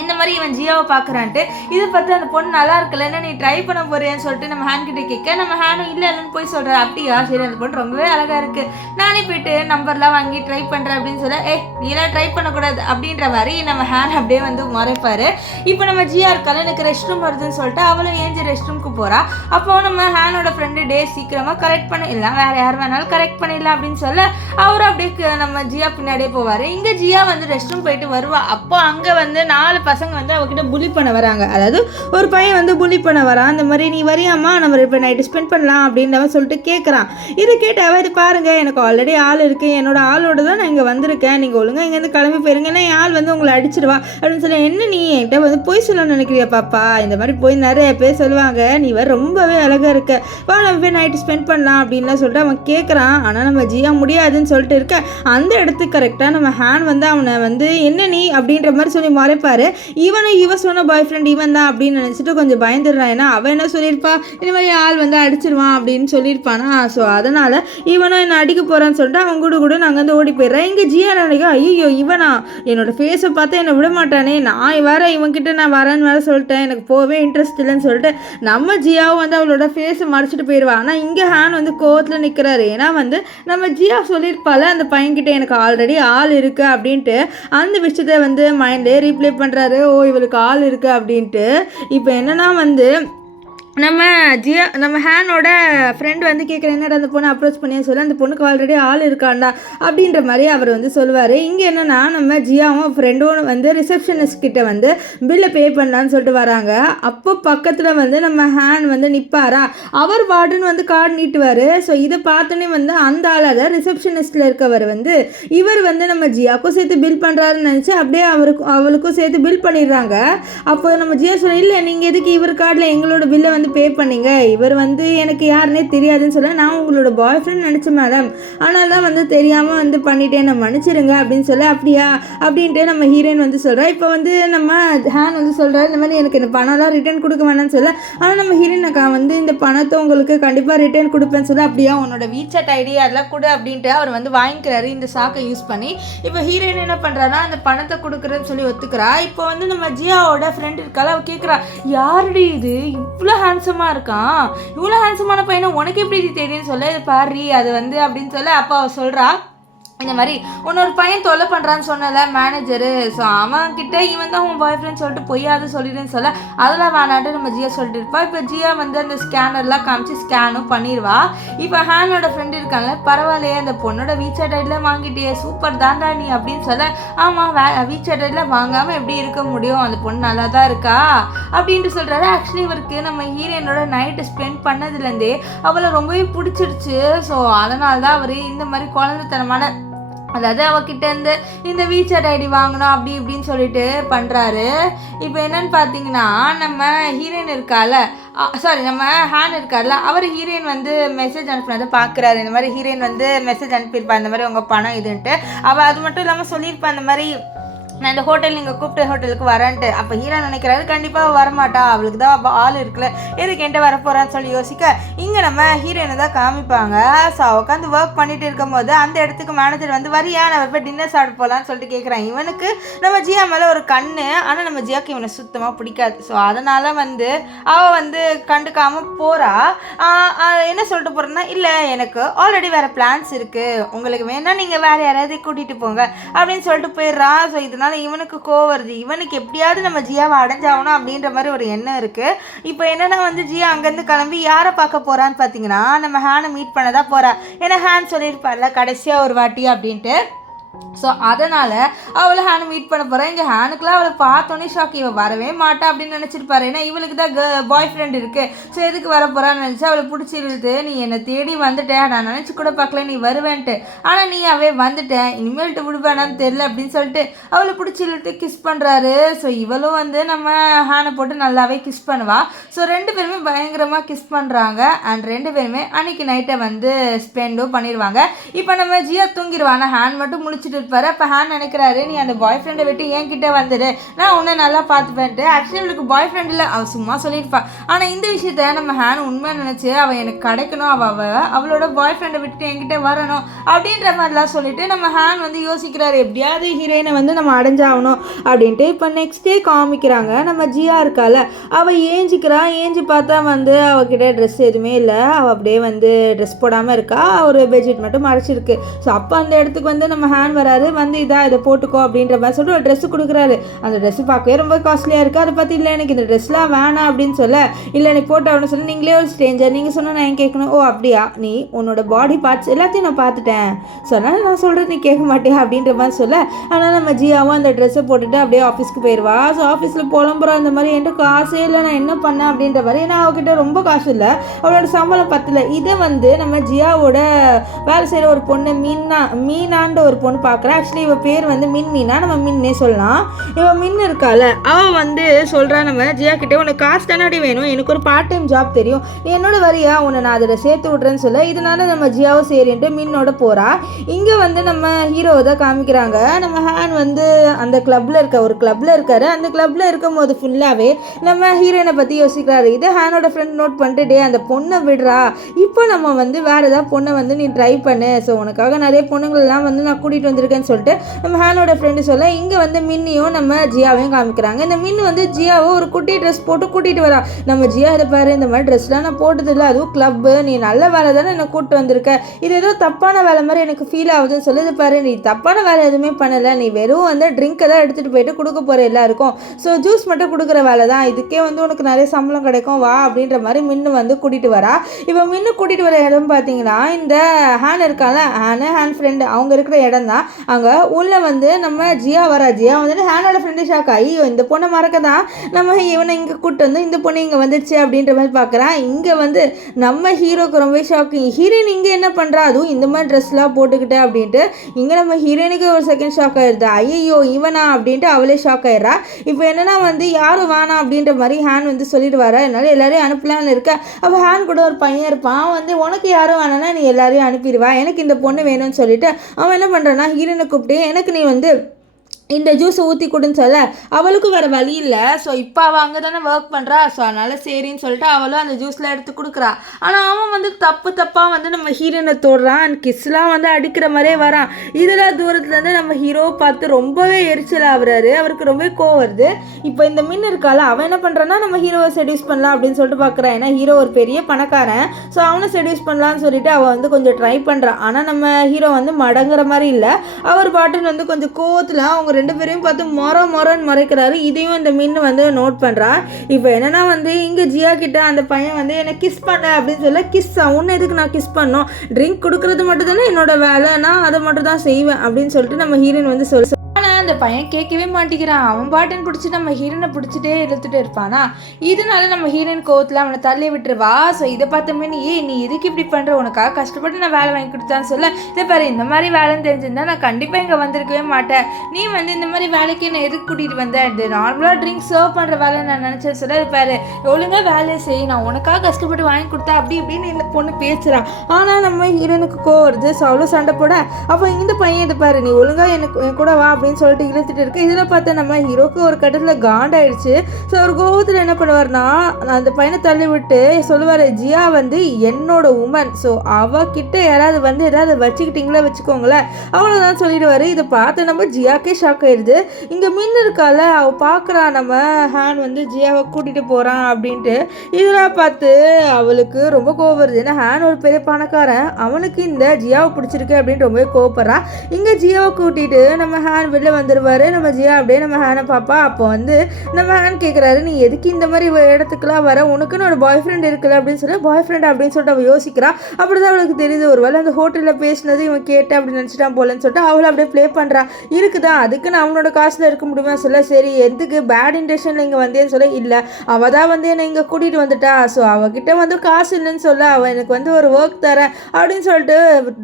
இந்த மாதிரி இவன் ஜியாவை பார்க்குறான்ட்டு இதை பார்த்து அந்த பொண்ணு நல்லா இருக்குல்லன்னு நீ ட்ரை பண்ண போறியான்னு சொல்லிட்டு நம்ம ஹேண்ட் கிட்டே கேட்க நம்ம ஹேனும் இல்லைன்னு போய் சொல்கிறார். அப்படியா சரி அந்த பொண்ணு ரொம்பவே அழகாக இருக்குது நானே போயிட்டு நம்பர்லாம் வாங்கி ட்ரை பண்ணுறேன் அப்படின்னு சொல்ல நீலாம் ட்ரை பண்ணக்கூடாது அப்படின்ற மாதிரி நம்ம ஹேண்ட் அப்படியே வந்து மறைப்பார். இப்போ நம்ம ஜியா இருக்கால எனக்கு ரெஸ்ட் ரூம் வருதுன்னு சொல்லிட்டு அவளும் ஏஞ்சி ரெஸ்ட் ரூமுக்கு போகிறா. அப்போ நம்ம ஹேனோட ஃப்ரெண்டு டே சீக்கிரமாக கரெக்ட் பண்ணிடலாம் வேறு யார் வேணாலும் கரெக்ட் பண்ணிடலாம் அப்படின்னு சொல்ல அவரும் அப்படியே நம்ம ஜியா பின்னாடியே போவார். இங்கே ஜியா வந்து ரெஸ்ட் ரூம் போயிட்டு வருவா. அப்போ அங்கே வந்து 4 பசங்க வந்து அவகிட்ட புலி பண்ண வராங்க. அதாவது ஒரு பையன் வந்து புலி பண்ண வரான். அந்த மாதிரி நீ வரியாம்மா நம்ம இப்போ நைட்டு ஸ்பெண்ட் பண்ணலாம் அப்படின்றவன் சொல்லிட்டு கேட்குறான். இதை கேட்டவ இது பாருங்கள் எனக்கு ஆல்ரெடி ஆள் இருக்குது, என்னோட ஆளோட தான் நான் இங்கே வந்திருக்கேன், நீங்கள் ஒழுங்காக இங்கேருந்து கிளம்பி போயிருங்க, ஏன்னா என் ஆள் வந்து உங்களை அடிச்சிடுவா அப்படின்னு சொல்லி. என்ன நீ என்கிட்ட வந்து போய் சொல்லணும்னு நினைக்கிறியா பாப்பா? இந்த மாதிரி போய் நிறைய பேர் சொல்லுவாங்க, நீ வேறு ரொம்பவே அழகாக இருக்க, வா நம்ம போய் நைட்டு ஸ்பெண்ட் பண்ணலாம் அப்படின்லாம் சொல்லிட்டு அவன் கேட்குறான். ஆனால் நம்ம ஜியா முடியாதுன்னு சொல்லிட்டு இருக்க. அந்த இடத்துக்கு கரெக்டாக நம்ம ஹேன் வந்து அவனை வந்து என்ன நீ அப்படின்ற மாதிரி சொல்லி மறைப்பார். இவ சொன்ன பாய் ஃப்ரெண்ட் இவன் தான் அப்படின்னு நினச்சிட்டு கொஞ்சம் பயந்துடுறான். ஏன்னா அவன் என்ன சொல்லியிருப்பா, இந்த மாதிரி ஆள் வந்து அடிச்சிருவான் அப்படின்னு சொல்லியிருப்பானா. ஸோ அதனால் இவனும் என்னை அடிக்க போகிறான்னு சொல்லிட்டு அவன் கூட நாங்கள் வந்து ஓடி போயிடுறேன். இங்கே ஜியா நினைக்க, ஐயோ இவனா என்னோட ஃபேஸை பார்த்தா என்னை விட மாட்டானே, நான் வேற இவன்கிட்ட நான் வரேன்னு வேற சொல்லிட்டேன், எனக்கு போகவே இன்ட்ரெஸ்ட் இல்லைன்னு சொல்லிட்டு நம்ம ஜியாவும் வந்து அவளோட ஃபேஸை மறைச்சிட்டு போயிடுவா. ஆனால் இங்கே ஹேன் வந்து கோவத்தில் நிற்கிறாரு. ஏன்னா வந்து நம்ம ஜியா சொல்லியிருப்பால அந்த பையன்கிட்ட எனக்கு ஆல்ரெடி ஆள் இருக்குது அப்படின்ட்டு. அந்த விஷயத்தை வந்து மைண்ட்லேயே ரீப்ளே பண்ணுறாரு. ஓ இவளுக்கு ஆள் இருக்குது அப்படின்ட்டு. இப்போ என்னன்னா வந்து நம்ம ஹேனோட ஃப்ரெண்ட் வந்து கேட்குற என்னடா அந்த பொண்ணை அப்ரோச் பண்ணியா சொல்ல, அந்த பொண்ணுக்கு ஆல்ரெடி ஆள் இருக்காண்டா அப்படின்ற மாதிரி அவர் வந்து சொல்லுவார். இங்கே என்னென்னா நம்ம ஜியாவும் ஃப்ரெண்டும் வந்து ரிசப்ஷனிஸ்ட் கிட்ட வந்து பில்லை பே பண்ணலான்னு சொல்லிட்டு வராங்க. அப்போ பக்கத்தில் வந்து நம்ம ஹேன் வந்து நிற்பாரா, அவர் வார்டுன்னு வந்து கார்டு நீட்டுவார். ஸோ இதை பார்த்தோன்னே வந்து அந்த ஆளாக ரிசப்ஷனிஸ்டில் இருக்கவர் வந்து இவர் வந்து நம்ம ஜியாவுக்கும் சேர்த்து பில் பண்ணுறாருன்னு நினச்சி அப்படியே அவளுக்கும் சேர்த்து பில் பண்ணிடுறாங்க. அப்போ நம்ம ஜியா சொல்ல, இல்லை நீங்கள் எதுக்கு இவர் கார்டில் எங்களோட பில்லை வந்து பே பண்ணிங்க, இவர் வந்து எனக்கு யாருன்னே தெரியாதுன்னு சொல்ல, நான் உங்களோட பாய் ஃப்ரெண்ட் நினச்சேன் மேடம், ஆனால் தான் வந்து தெரியாமல் வந்து பண்ணிட்டேன், நான் மன்னிச்சிருங்க அப்படின்னு சொல்ல. அப்படியா அப்படின்ட்டு நம்ம ஹீரோயின் வந்து சொல்கிறா. இப்போ வந்து நம்ம ஹேன் வந்து சொல்கிறார், இந்த மாதிரி எனக்கு இந்த பணம்லாம் ரிட்டர்ன் கொடுக்க வேணாம்னு சொல்ல. ஆனால் நம்ம ஹீரோயின் அக்கா வந்து இந்த பணத்தை உங்களுக்கு கண்டிப்பாக ரிட்டர்ன் கொடுப்பேன்னு சொல்ல. அப்படியா உன்னோட வீசாட் ஐடி அதெல்லாம் கொடு அப்படின்ட்டு அவர் வந்து வாங்கிக்கிறாரு இந்த சாக்கை யூஸ் பண்ணி. இப்போ ஹீரோயின் என்ன பண்ணுறான்னா அந்த பணத்தை கொடுக்குறேன்னு சொல்லி ஒத்துக்கிறா. இப்போ வந்து நம்ம ஜியாவோட ஃப்ரெண்ட் இருக்கால, அவள் கேட்குறா, யாருடி இது இவ்வளோ ஹேண்ட்ஸமாக இருக்கான், இவ்வளோ ஹேண்ட்ஸமான பையனை உனக்கு எப்படி இது தெரியும்னு சொல்ல. இது பாரு அது வந்து அப்படின்னு சொல்ல. அப்போ அவள் சொல்கிறா, இந்த மாதிரி உன்னொரு பையன் தொல்லை பண்ணுறான்னு சொன்னல மேனேஜரு, ஸோ அவன்கிட்ட இவன் தான் உன் பாய் ஃப்ரெண்ட் சொல்லிட்டு பொய்யாது சொல்லிடுன்னு சொல்ல. அதெல்லாம் வேணாட்டு நம்ம ஜியா சொல்லிட்டு இருப்பா. இப்போ ஜியா வந்து அந்த ஸ்கேனர்லாம் காமிச்சு ஸ்கேனும் பண்ணிடுவா. இப்போ ஹேனோட ஃப்ரெண்ட் இருக்காங்க, பரவாயில்லையே அந்த பொண்ணோட வீசாட் ஐடியில் வாங்கிட்டியே, சூப்பர் தாண்டா நீ அப்படின்னு சொல்ல. ஆமாம் வீசாட் ஐடியில் வாங்காமல் எப்படி இருக்க முடியும், அந்த பொண்ணு நல்லா தான் இருக்கா அப்படின்ட்டு சொல்கிறாரு. ஆக்சுவலி இவருக்கு நம்ம ஹீரோயினோட நைட்டு ஸ்பெண்ட் பண்ணதுலேருந்தே அவளை ரொம்பவே பிடிச்சிருச்சு. ஸோ அதனால தான் அவர் இந்த மாதிரி குழந்தைத்தனமான, அதாவது அவகிட்டேருந்து இந்த வீசாட் ஐடி வாங்கணும் அப்படி இப்படின்னு சொல்லிட்டு பண்ணுறாரு. இப்போ என்னன்னு பார்த்தீங்கன்னா நம்ம ஹீரோயின் இருக்கால, நம்ம ஹேன் இருக்கார்ல, அவர் ஹீரோயின் வந்து மெசேஜ் அனுப்பினதை பார்க்குறாரு. இந்த மாதிரி ஹீரோயின் வந்து மெசேஜ் அனுப்பியிருப்பா, இந்த மாதிரி உங்கள் பணம் இதுன்ட்டு. அவள் அது மட்டும் இல்லாமல் சொல்லியிருப்பா, இந்த மாதிரி நான் இந்த ஹோட்டல் நீங்கள் கூப்பிட்ட ஹோட்டலுக்கு வரேன்ட்டு. அப்போ ஹீரோ நினைக்கிறாரு கண்டிப்பாக வரமாட்டா, அவளுக்கு தான் ஆள் இருக்குல்ல, எதுக்கு என்கிட்ட வரப்போகிறான்னு சொல்லி யோசிக்க. இங்கே நம்ம ஹீரோயினை தான் காமிப்பாங்க. ஸோ உட்காந்து ஒர்க் பண்ணிட்டு இருக்கும் போது அந்த இடத்துக்கு மேனேஜர் வந்து வரியா நம்ம போய் டின்னர் சாப்பிட போகலான்னு சொல்லிட்டு கேட்குறான். இவனுக்கு நம்ம ஜியா மேலே ஒரு கண்ணு, ஆனால் நம்ம ஜியாவுக்கு இவனை சுத்தமாக பிடிக்காது. ஸோ அதனால் வந்து அவள் வந்து கண்டுக்காமல் போகிறா. என்ன சொல்லிட்டு போகிறேன்னா, இல்லை எனக்கு ஆல்ரெடி வேறு பிளான்ஸ் இருக்குது, உங்களுக்கு வேணால் நீங்கள் வேறு யாராவது கூட்டிகிட்டு போங்க அப்படின்னு சொல்லிட்டு போயிடுறா. ஸோ இதனால் இவனுக்கு கோவம் வருது, இவனுக்கு எப்படியாவது நம்ம ஜியாவை அடைஞ்சாகணும் அப்படின்ற மாதிரி ஒரு எண்ணம் இருக்குது. இப்போ என்னன்னா வந்து ஜியா அங்கேருந்து கிளம்பி யாரை பார்க்க போகிறான்னு பார்த்தீங்கன்னா நம்ம ஹேனை மீட் பண்ண தான் போகிறா. ஏன்னா ஹேன் சொல்லியிருப்பார்ல கடைசியாக ஒரு வாட்டி அப்படின்ட்டு. ஸோ அதனால் அவளை ஹேனை மீட் பண்ண போகிறேன். இங்கே ஹேனுக்குலாம் அவளை பார்த்தோன்னே ஷாக், இவள் வரவே மாட்டா அப்படின்னு நினச்சிருப்பாரு. ஏன்னா இவளுக்கு தான் பாய் ஃப்ரெண்ட் இருக்குது, ஸோ எதுக்கு வர போகிறான்னு நினச்சி அவளை பிடிச்சிருது. நீ என்னை தேடி வந்துட்டேன், நான் நினச்சி கூட பார்க்கல நீ வருவேன்ட்டு, ஆனால் நீ அவே வந்துட்டேன், இனிமேல்ட்டு விடுவேனான்னு தெரில அப்படின்னு சொல்லிட்டு அவளை பிடிச்சிட்டு கிஸ் பண்ணுறாரு. ஸோ இவளும் வந்து நம்ம ஹேனை போட்டு நல்லாவே கிஸ் பண்ணுவா. ஸோ ரெண்டு பேருமே பயங்கரமாக கிஸ் பண்ணுறாங்க. அண்ட் ரெண்டு பேருமே அன்றைக்கி நைட்டை வந்து ஸ்பெண்டும் பண்ணிடுவாங்க. இப்போ நம்ம ஜியா தூங்கிடுவான், ஹேன் மட்டும் முழிச்சிட்டு இருப்பாரு. அப்போ ஹேன் நினைக்கிறாரு, நீ அந்த பாய் ஃப்ரெண்டை விட்டு என்கிட்ட வந்துடு, நான் உன்னை நல்லா பார்த்துப்பேன்ட்டு. ஆக்சுவலி இவளுக்கு பாய் ஃப்ரெண்ட் இல்லை, அவள் சும்மா சொல்லியிருப்பா. ஆனால் இந்த விஷயத்த நம்ம ஹேன் உண்மையாக நினச்சி அவள் எனக்கு கிடைக்கணும், அவளோட பாய் ஃப்ரெண்டை விட்டுட்டு என்கிட்ட வரணும் அப்படின்ற மாதிரிலாம் சொல்லிட்டு நம்ம ஹேன் வந்து யோசிக்கிறாரு, எப்படியாவது ஹீரோயினை வந்து நம்ம அடைஞ்சாகணும் அப்படின்ட்டு. இப்போ நெக்ஸ்ட் டே காமிக்கிறாங்க, நம்ம ஜியா இருக்கால, அவள் ஏஞ்சி பார்த்தா வந்து அவகிட்ட ட்ரெஸ் எதுவுமே இல்லை, அவள் அப்படியே வந்து ட்ரெஸ் போடாமல் இருக்கா, ஒரு பெட்ஷீட் மட்டும் மறைச்சிருக்கு. ஸோ அப்போ அந்த இடத்துக்கு வந்து நம்ம ஹேன் வராரு, வந்து இதை போட்டுக்கோ அப்படின்ற மாதிரி சொல்லிட்டு ஒரு ட்ரெஸ்ஸு கொடுக்குறாரு. அந்த ட்ரெஸ்ஸு பார்க்கவே ரொம்ப காஸ்ட்லியாக இருக்குது. அதை பற்றி இல்லை எனக்கு இந்த ட்ரெஸ்லாம் வேணாம் அப்படின்னு சொல்ல, இல்லை நீ போட்டவனு சொல்லி நீங்களே ஒரு ஸ்ட்ரேஞ்சர், நீங்கள் சொன்னால் நான் ஏன் கேட்கணும்? ஓ அப்படியா, நீ உன்னோட பாடி பார்ட்ஸ் எல்லாத்தையும் நான் பார்த்துட்டேன், சொன்னால் நான் சொல்கிறது நீ கேட்க மாட்டியா அப்படின்ற மாதிரி சொல்ல, ஆனால் நம்ம ஜியாவும் அந்த ட்ரெஸ்ஸை போட்டுட்டு அப்படியே ஆஃபீஸ்க்கு போயிடுவா. ஸோ ஆஃபீஸில் புலம்புறோம், இந்த மாதிரி என்கிட்ட காசே இல்லை, நான் என்ன பண்ணேன் அப்படின்ற மாதிரி. ஏன்னா அவகிட்ட ரொம்ப காசு இல்லை, அவளோட சம்பளம் பத்தல. இதை வந்து நம்ம ஜியாவோட வேலை செய்கிற ஒரு பொண்ணு மீனான்ற ஒரு பொண்ணு பார்க்குறேன். ஆக்சுவலி இவ பேர் வந்து மீனா, நம்ம மின்னே சொல்லலாம். இவன் மின் இருக்கால, அவள் வந்து சொல்கிறா நம்ம ஜியா கிட்டே, உனக்கு காசு தானடி வேணும், எனக்கு ஒரு பார்ட் டைம் ஜாப் தெரியும், நீ என்னோட வரியா, உன்னை நான் அதில் சேர்த்து விட்றேன்னு சொல்ல, இதனால நம்ம ஜியாவும் சரின்ட்டு மின்னோட போகிறா. இங்கே வந்து நம்ம ஹீரோவை தான் காமிக்கிறாங்க. நம்ம ஹேன் வந்து அந்த கிளப்பில் ஒரு கிளப்பில் இருக்காரு. அந்த கிளப்பில் இருக்கும் போது ஃபுல்லாகவே நம்ம ஹீரோயினை பற்றி யோசிக்கிறாரு. இது ஹேனோட ஃப்ரெண்ட் நோட் பண்ணிட்டு, அந்த பொண்ணை விடுறா, இப்போ நம்ம வந்து வேறு ஏதாவது பொண்ணை வந்து நீ ட்ரை பண்ணு, ஸோ உனக்காக நிறைய பொண்ணுங்களெல்லாம் வந்து நான் கூட்டிகிட்டு வந்திருக்கேன்னு சொல்லிட்டு நம்ம ஹேனோட ஃப்ரெண்டு சொல்ல, இங்கே வந்து மின்னியும் நம்ம ஜியாவையும் காமிக்கிறாங்க. இந்த மின்னு வந்து ஜியாவை ஒரு குட்டி ட்ரெஸ் போட்டு கூட்டிகிட்டு வரா. நம்ம ஜியா இதை பாரு, இந்த மாதிரி ட்ரெஸ்லாம் நான் போட்டதில்லை, அதுவும் கிளப்பு, நீ நல்ல வேலை தானே என்னை கூப்பிட்டு வந்திருக்க, இது ஏதோ தப்பான வேலை மாதிரி எனக்கு ஃபீல் ஆகுதுன்னு சொல்லி, இது பாரு நீ தப்பான வேலை எதுவுமே பண்ணலை, நீ வெறும் வந்து ட்ரிங்க்கை தான் எடுத்துகிட்டு போயிட்டு கொடுக்க போகிற எல்லாருக்கும், ஸோ ஜூஸ் மட்டும் கொடுக்குற வேலை தான், இதுக்கே வந்து உனக்கு நிறைய சம்பளம் கிடைக்கும் வா அப்படின்ற மாதிரி மின்னு வந்து கூட்டிகிட்டு வரா. இப்போ மின்னு கூட்டிகிட்டு வர இடம் பார்த்தீங்கன்னா இந்த ஹேன் இருக்கால, ஹேன் ஃப்ரெண்டு அவங்க இருக்கிற இடம் தான். அங்கே உள்ள வந்து நம்ம ஜியா வரா. ஜியா வந்துட்டு ஹேனோட ஃப்ரெண்டு ஷாக்கா, ஐயோ இந்த பொண்ணை மறக்க தான் நம்ம இவனை இங்கே கூப்பிட்டு வந்து இந்த பொண்ணு இங்கே வந்துடுச்சு அப்படின்ற மாதிரி பார்க்குறான். இங்கே வந்து நம்ம ஹீரோக்கு ரொம்ப ஷாக்கிங், ஹீரோயின் இங்கே என்ன பண்ணுறா, அதுவும் இந்த மாதிரி ட்ரெஸ்லாம் போட்டுக்கிட்டே அப்படின்ட்டு. இங்கே நம்ம ஹீரோயினுக்கு ஒரு செகண்ட் ஷாக் ஆயிடுது, ஐயோ இவனா அப்படின்ட்டு அவளே ஷாக் ஆயிடுறா. இப்போ என்னன்னா வந்து யாரும் வேணாம் அப்படின்ற மாதிரி ஹேன் வந்து சொல்லிட்டு வர, என்னால் எல்லாரையும் அனுப்பலான்னு இருக்க. அப்போ ஹேன் கூட ஒரு பையன் இருப்பான், வந்து உனக்கு யாரும் வேணான்னா நீ எல்லாரையும் அனுப்பிடுவா, எனக்கு இந்த பொண்ணு வேணும்னு சொல்லிட்டு அவன் என்ன பண்ணுறான்னா ஹீரோயினை கூப்பிட்டு, எனக்கு நீ வந்து இந்த ஜூஸை ஊற்றி கொடுன்னு சொல்ல, அவளுக்கும் வேறு வழி இல்லை. ஸோ இப்போ அவள் அங்கே தானே ஒர்க் பண்ணுறா, ஸோ அதனால் சரின்னு சொல்லிட்டு அவளும் அந்த ஜூஸில் எடுத்து கொடுக்குறா. ஆனால் அவன் வந்து தப்பாக வந்து நம்ம ஹீரோயினை தோடுறான், அண்ட் கிஸ்லாம் வந்து அடிக்கிற மாதிரியே வரான். இதில் தூரத்துலேருந்து நம்ம ஹீரோவை பார்த்து ரொம்பவே எரிச்சல் ஆகுறாரு, அவருக்கு ரொம்பவே கோவம் வருது. இப்போ இந்த மின் இருக்கால, அவன் என்ன பண்ணுறான்னா நம்ம ஹீரோவை செடியூஸ் பண்ணலாம் அப்படின்னு சொல்லிட்டு பார்க்குறான். ஏன்னா ஹீரோ ஒரு பெரிய பணக்காரன், ஸோ அவனை செடியூஸ் பண்ணலான்னு சொல்லிட்டு அவள் வந்து கொஞ்சம் ட்ரை பண்ணுறான். ஆனால் நம்ம ஹீரோ வந்து மடங்குற மாதிரி இல்லை, அவர் பாட்டுன்னு வந்து கொஞ்சம் கோவத்தில் அவங்க ரெண்டு பேரையும் பார்த்து மொரன்னு மறைக்கிறாரு. இதையும் இந்த மின்னு வந்து நோட் பண்ணுறா. இப்போ என்னன்னா வந்து இங்கே ஜியா கிட்ட அந்த பையன் வந்து என்னை கிஸ் பண்ண அப்படின்னு சொல்ல, கிஸ்ஸா, உன்னை எதுக்கு நான் கிஸ் பண்ணோம், ட்ரிங்க் கொடுக்குறது மட்டும் தானே என்னோட வேலை, நான் அதை மட்டும் தான் செய்வேன் அப்படின்னு சொல்லிட்டு நம்ம ஹீரோயின் வந்து சொல்ல, அந்த பையன் கேட்கவே மாட்டேங்கிறான். அவன் பாட்டன் பிடிச்சி நம்ம ஹீரோனை பிடிச்சிட்டே இழுத்துட்டு இருப்பானா. இதனால நம்ம ஹீரோயின் கோவத்தில் அவனை தள்ளி விட்டுருவா. ஸோ இதை பார்த்தமே நீ எதுக்கு இப்படி பண்ணுற, உனக்காக கஷ்டப்பட்டு நான் வேலை வாங்கி கொடுத்தான்னு சொல்ல, இதை பாரு இந்த மாதிரி வேலைன்னு தெரிஞ்சிருந்தா நான் கண்டிப்பாக இங்கே வந்திருக்கவே மாட்டேன், நீ வந்து இந்த மாதிரி வேலைக்கு என்னை எதுக்கு கூட்டிகிட்டு வந்தேன், இது நார்மலாக ட்ரிங்க் சர்வ் பண்ணுற வேலை நான் நினச்சேன் சொல்ல, இது பாரு ஒழுங்காக வேலையை செய், நான் உனக்காக கஷ்டப்பட்டு வாங்கி கொடுத்தேன் அப்படி இப்படின்னு இந்த பொண்ணு பேசுகிறான். ஆனால் நம்ம ஹீரோனுக்கு கோவம் வருது. ஸோ அவ்வளோ சண்டை போட, அப்போ இந்த பையன் இது பாரு நீ ஒழுங்காக எனக்கு என் கூட வா அப்படின்னு சொல்லிட்டு இழுத்துட்டு இருக்கு. இதில் பார்த்தா நம்ம ஹீரோக்கு ஒரு கட்டத்தில் காண்டாயிடுச்சு. ஸோ ஒரு கோபத்தில் என்ன பண்ணுவார்னா அந்த பையனை தள்ளி விட்டு சொல்லுவார், ஜியா வந்து என்னோட உமன், ஸோ அவகிட்ட யாராவது வந்து ஏதாவது வச்சுக்கிட்டீங்களா வச்சுக்கோங்களேன் அவ்வளோதான் சொல்லிடுவார். இதை பார்த்து நம்ம ஜியாக்கே ஷாக் ஆயிடுது. இங்கே மின் இருக்கால, அவள் பார்க்குறா நம்ம ஹேன் வந்து ஜியாவை கூட்டிகிட்டு போகிறான் அப்படின்ட்டு. இதெல்லாம் பார்த்து அவளுக்கு ரொம்ப கோவம் வருது. ஏன்னா ஹேன் ஒரு பெரிய பணக்காரன், அவனுக்கு இந்த ஜியாவை பிடிச்சிருக்கு அப்படின்ட்டு ரொம்பவே கோவப்படுறான். இங்கே ஜியாவை கூட்டிகிட்டு நம்ம ஹேன் வெளில வந்துடுவார். நம்ம ஜியா அப்படியே நம்ம ஹேனை பாப்பா. அப்போ வந்து நம்ம ஹேன் கேட்குறாரு, நீ எதுக்கு இந்த மாதிரி இடத்துக்குலாம் வர, உனக்குன்னு ஒரு பாய் ஃப்ரெண்ட் இருக்குல்ல அப்படின்னு சொல்லி, பாய் ஃப்ரெண்ட் அப்படின்னு சொல்லிட்டு அவள் யோசிக்கிறா. அப்படி தான் அவளுக்கு தெரியுது, ஒரு வேளை அந்த ஹோட்டலில் பேசினது இவன் கேட்டேன் அப்படின்னு நினச்சிட்டான் போலன்னு சொல்லிட்டு அவளை அப்படியே ப்ளே பண்ணுறா. இருக்குதா அதுக்கு நான் அவனோட காசில் இருக்க முடியுமா சொல்ல, சரி எதுக்கு பேட் இன்டென்ஷனில் இங்கே வந்தேன்னு சொல்ல, இல்லை அவள் தான் வந்து என்னை இங்கே கூட்டிகிட்டு வந்துட்டா, ஸோ அவகிட்ட வந்து காசு இல்லைன்னு சொல்ல, அவள் எனக்கு வந்து ஒரு ஒர்க் தரேன் அப்படின்னு சொல்லிட்டு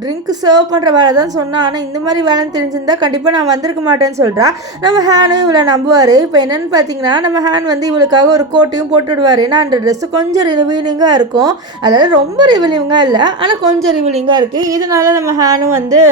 ட்ரிங்க் சர்வ் பண்ணுற வேலை தான் சொன்னான், ஆனால் இந்த மாதிரி வேலைன்னு தெரிஞ்சிருந்தா கண்டிப்பாக நான் வந்திருக்க மாட்டேன்னு சொல்கிறா. நம்ம ஹேனும் இவளை நம்புவார். இப்போ என்னென்னு பார்த்தீங்கன்னா நம்ம ஹேன் வந்து இவளுக்காக ஒரு கோட்டையும் போட்டுவிடுவார். ஏன்னா அந்த ட்ரெஸ்ஸு கொஞ்சம் ரிவீலிங்காக இருக்கும், அதாவது ரொம்ப ரிவீலிங்காக இல்லை ஆனால் கொஞ்சம் ரிவீலிங்காக இருக்குது. இதனால நம்ம ஹேனும் வந்து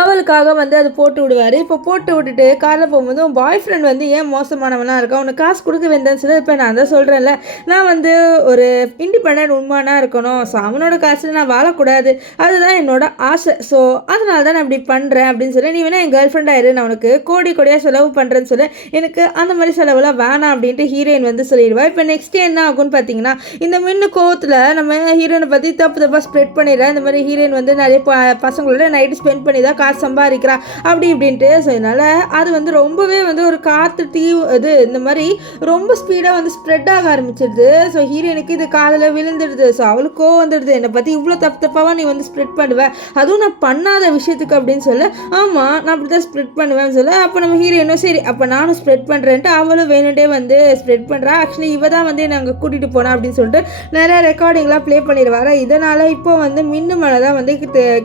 அவளுக்காக வந்து அது போட்டு விடுவார். இப்போ போட்டு விட்டுட்டு காரில் போகும்போது உன் பாய் ஃப்ரெண்ட் வந்து ஏன் மோசமானவனாக இருக்கான், உனக்கு காசு கொடுக்க வேண்டாம்னு சொல்லி, இப்போ நான் தான் சொல்கிறேன்ல நான் வந்து ஒரு இண்டிபெண்ட் உண்மையாக இருக்கணும், ஸோ அவனோட காசில் நான் வாழக்கூடாது, அதுதான் என்னோட ஆசை, ஸோ அதனால தான் நான் இப்படி பண்ணுறேன் அப்படின்னு சொல்லி, நீ வேணா என் கேர்ள் ஃப்ரெண்ட் ஆயிரு, நான் உனக்கு கோடியாக செலவு பண்ணுறேன்னு சொல்லி, எனக்கு அந்த மாதிரி செலவுலாம் வேணாம் அப்படின்ட்டு ஹீரோயின் வந்து சொல்லிடுவா. இப்போ நெக்ஸ்ட் என்ன ஆகும்னு பார்த்தீங்கன்னா இந்த மின்னு கோவத்தில் நம்ம ஹீரோயினை பற்றி தப்பாக ஸ்ப்ரெட் பண்ணிடுறேன். இந்த மாதிரி ஹீரோயின் வந்து நிறைய பசங்களோட நைட்டு ஸ்பெண்ட் பண்ணி தான் காசு சம்பாதிக்கிறா அப்படி இப்படின்ட்டு. ஸோ இதனால் அது வந்து ரொம்பவே வந்து ஒரு காற்று தீ இது இந்த மாதிரி ரொம்ப ஸ்பீடாக வந்து ஸ்ப்ரெட் ஆக ஆரம்பிச்சிடுது. ஸோ ஹீரோயினுக்கு இது காதில் விழுந்துடுது. ஸோ அவளுக்கோ வந்துடுது, என்னை பற்றி இவ்வளோ தப்பாக நீ வந்து ஸ்ப்ரெட் பண்ணுவேன், அதுவும் நான் பண்ணாத விஷயத்துக்கு அப்படின்னு சொல்ல, ஆமாம் நான் அப்படி தான் ஸ்ப்ரெட் பண்ணுவேன்னு சொல்ல, அப்போ நம்ம ஹீரோயினும் சரி அப்போ நானும் ஸ்ப்ரெட் பண்ணுறேன்ட்டு அவளும் வேணுண்டே வந்து ஸ்ப்ரெட் பண்ணுறா. ஆக்சுவலி இவ தான் வந்து என்னை அங்கே கூட்டிகிட்டு போனா அப்படின்னு சொல்லிட்டு நிறையா ரெக்கார்டிங்லாம் ப்ளே பண்ணிடுவார். இதனால் இப்போ வந்து மின்னு மேலே தான் வந்து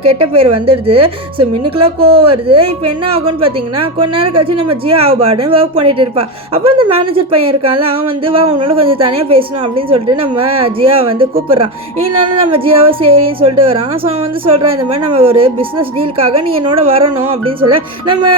கெட்ட பேர் வந்துடுது. ஸோ மின்னுக்குலாம் கோவம் வருது. இப்போ என்ன ஆகும்னு பார்த்தீங்கன்னா, கொஞ்ச நேரம் கழிச்சு நம்ம ஜியா ஆபாடுன்னு ஒர்க் பண்ணிட்டு இருப்பாள். அப்போ இந்த மேனேஜர் பையன் இருக்கான்ல, அவன் வந்து வா உன்னோட கொஞ்சம் தனியாக பேசணும் அப்படின்னு சொல்லிட்டு நம்ம ஜியாவை வந்து கூப்பிட்றான். இதனால நம்ம ஜியாவை சரின்னு சொல்லிட்டு வரான். ஸோ அவன் வந்து சொல்கிறான், இந்த மாதிரி நம்ம ஒரு பிஸ்னஸ் டீலுக்காக நீ என்னோட வரணும் அப்படின்னு சொல்ல, நம்ம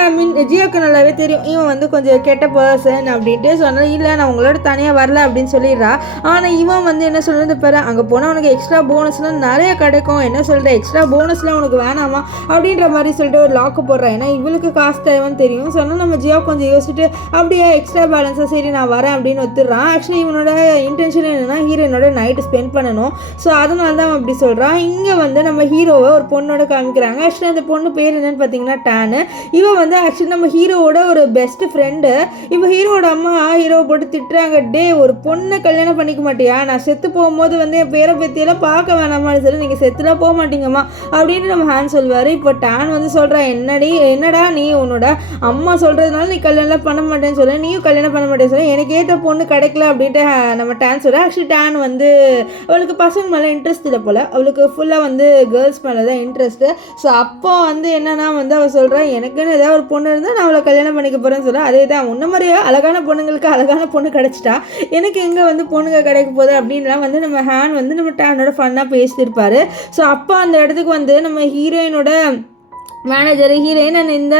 ஜியாவுக்கு நல்லாவே தெரியும் இவன் வந்து கொஞ்சம் கெட்ட பர்சன் அப்படின்ட்டு. ஸோ அதனால் இல்லை நான் உங்களோட தனியாக வரல அப்படின்னு சொல்லிடுறா. ஆனால் இவன் வந்து என்ன சொல்கிறது பாரு, அங்கே போனால் உனக்கு எக்ஸ்ட்ரா போனஸ்லாம் நிறைய கிடைக்கும், என்ன சொல்கிற எக்ஸ்ட்ரா போனஸ்லாம் உனக்கு வேணாமா அப்படின்ற மாதிரி சொல்லிட்டு ஒரு லாக்கு போடுறான். ஏன்னா இவளுக்கு காசு தேவைன்னு தெரியும். ஸோ அதனால் நம்ம ஜியா கொஞ்சம் யோசிச்சுட்டு அப்படியே எக்ஸ்ட்ரா பேலன்ஸாக சரி நான் வரேன் அப்படின்னு ஒத்துடுறான். ஆக்சுவலி இவனோட இன்டென்ஷன் என்னென்னா ஹீரோயினோட நைட்டு ஸ்பெண்ட் பண்ணணும். ஸோ அதனால தான் அவன் அப்படி சொல்கிறான். இங்கே வந்து நம்ம ஹீரோவை ஒரு பொண்ணோட காமிக்கிறாங்க. ஆக்சுவலி அந்த பொண்ணு பேர் என்னன்னு பார்த்தீங்கன்னா டானு. இவன் வந்து ஆக்சுவலி நம்ம ஹீரோவோட ஒரு பெஸ்ட் ஃப்ரெண்டு. இப்போ ஹீரோவோட அம்மா ஹீரோவை போட்டு திட்டுறாங்க, டே ஒரு பொண்ணை கல்யாணம் பண்ணிக்க மாட்டியா, நான் செத்து போகும்போது வந்து என் பேரை பற்றியெல்லாம் பார்க்க வேணாமான்னு சொல்லி நீங்கள் செத்துலாம் போக மாட்டீங்கம்மா அப்படின்னு நம்ம ஹேண்ட் சொல்வார். இப்போ டான் வந்து சொல்கிறா, என்னடா நீ உன்னோட அம்மா சொல்கிறதுனால நீ கல்யாணம் பண்ண மாட்டேன்னு சொல்ல, நீயும் கல்யாணம் பண்ண மாட்டேன்னு சொல்ல, எனக்கு ஏற்ற பொண்ணு கிடைக்கல அப்படின்ட்டு நம்ம டான் சொல்கிறேன். ஆக்சுவலி டான் வந்து அவளுக்கு பசங்க மேலே இன்ட்ரெஸ்ட் இல்லை போல், அவளுக்கு ஃபுல்லாக வந்து கேர்ள்ஸ் மேலே தான் இன்ட்ரெஸ்ட்டு. ஸோ அப்போ வந்து என்னன்னா வந்து அவள் சொல்கிறா, எனக்குன்னு ஏதாவது ஒரு பொண்ணு இருந்தால் நான் அவளை கல்யாணம் பண்ணிக்க போகிறேன்னு சொல்ல, அதே தான் உன்ன மாதிரியே அழகான பொண்ணுங்களுக்கு அழகான பொண்ணு கிடச்சிட்டா எனக்கு எங்கே வந்து பொண்ணுங்க கிடைக்க போகுது அப்படின்லாம் வந்து நம்ம ஹேண்ட் வந்து நம்ம டானோட ஃபன்னாக பேசியிருப்பார். ஸோ அப்போ அந்த இடத்துக்கு வந்து நம்ம ஹீரோயினோட மேனேஜர் ஹீரோயின் அண்ட் இந்த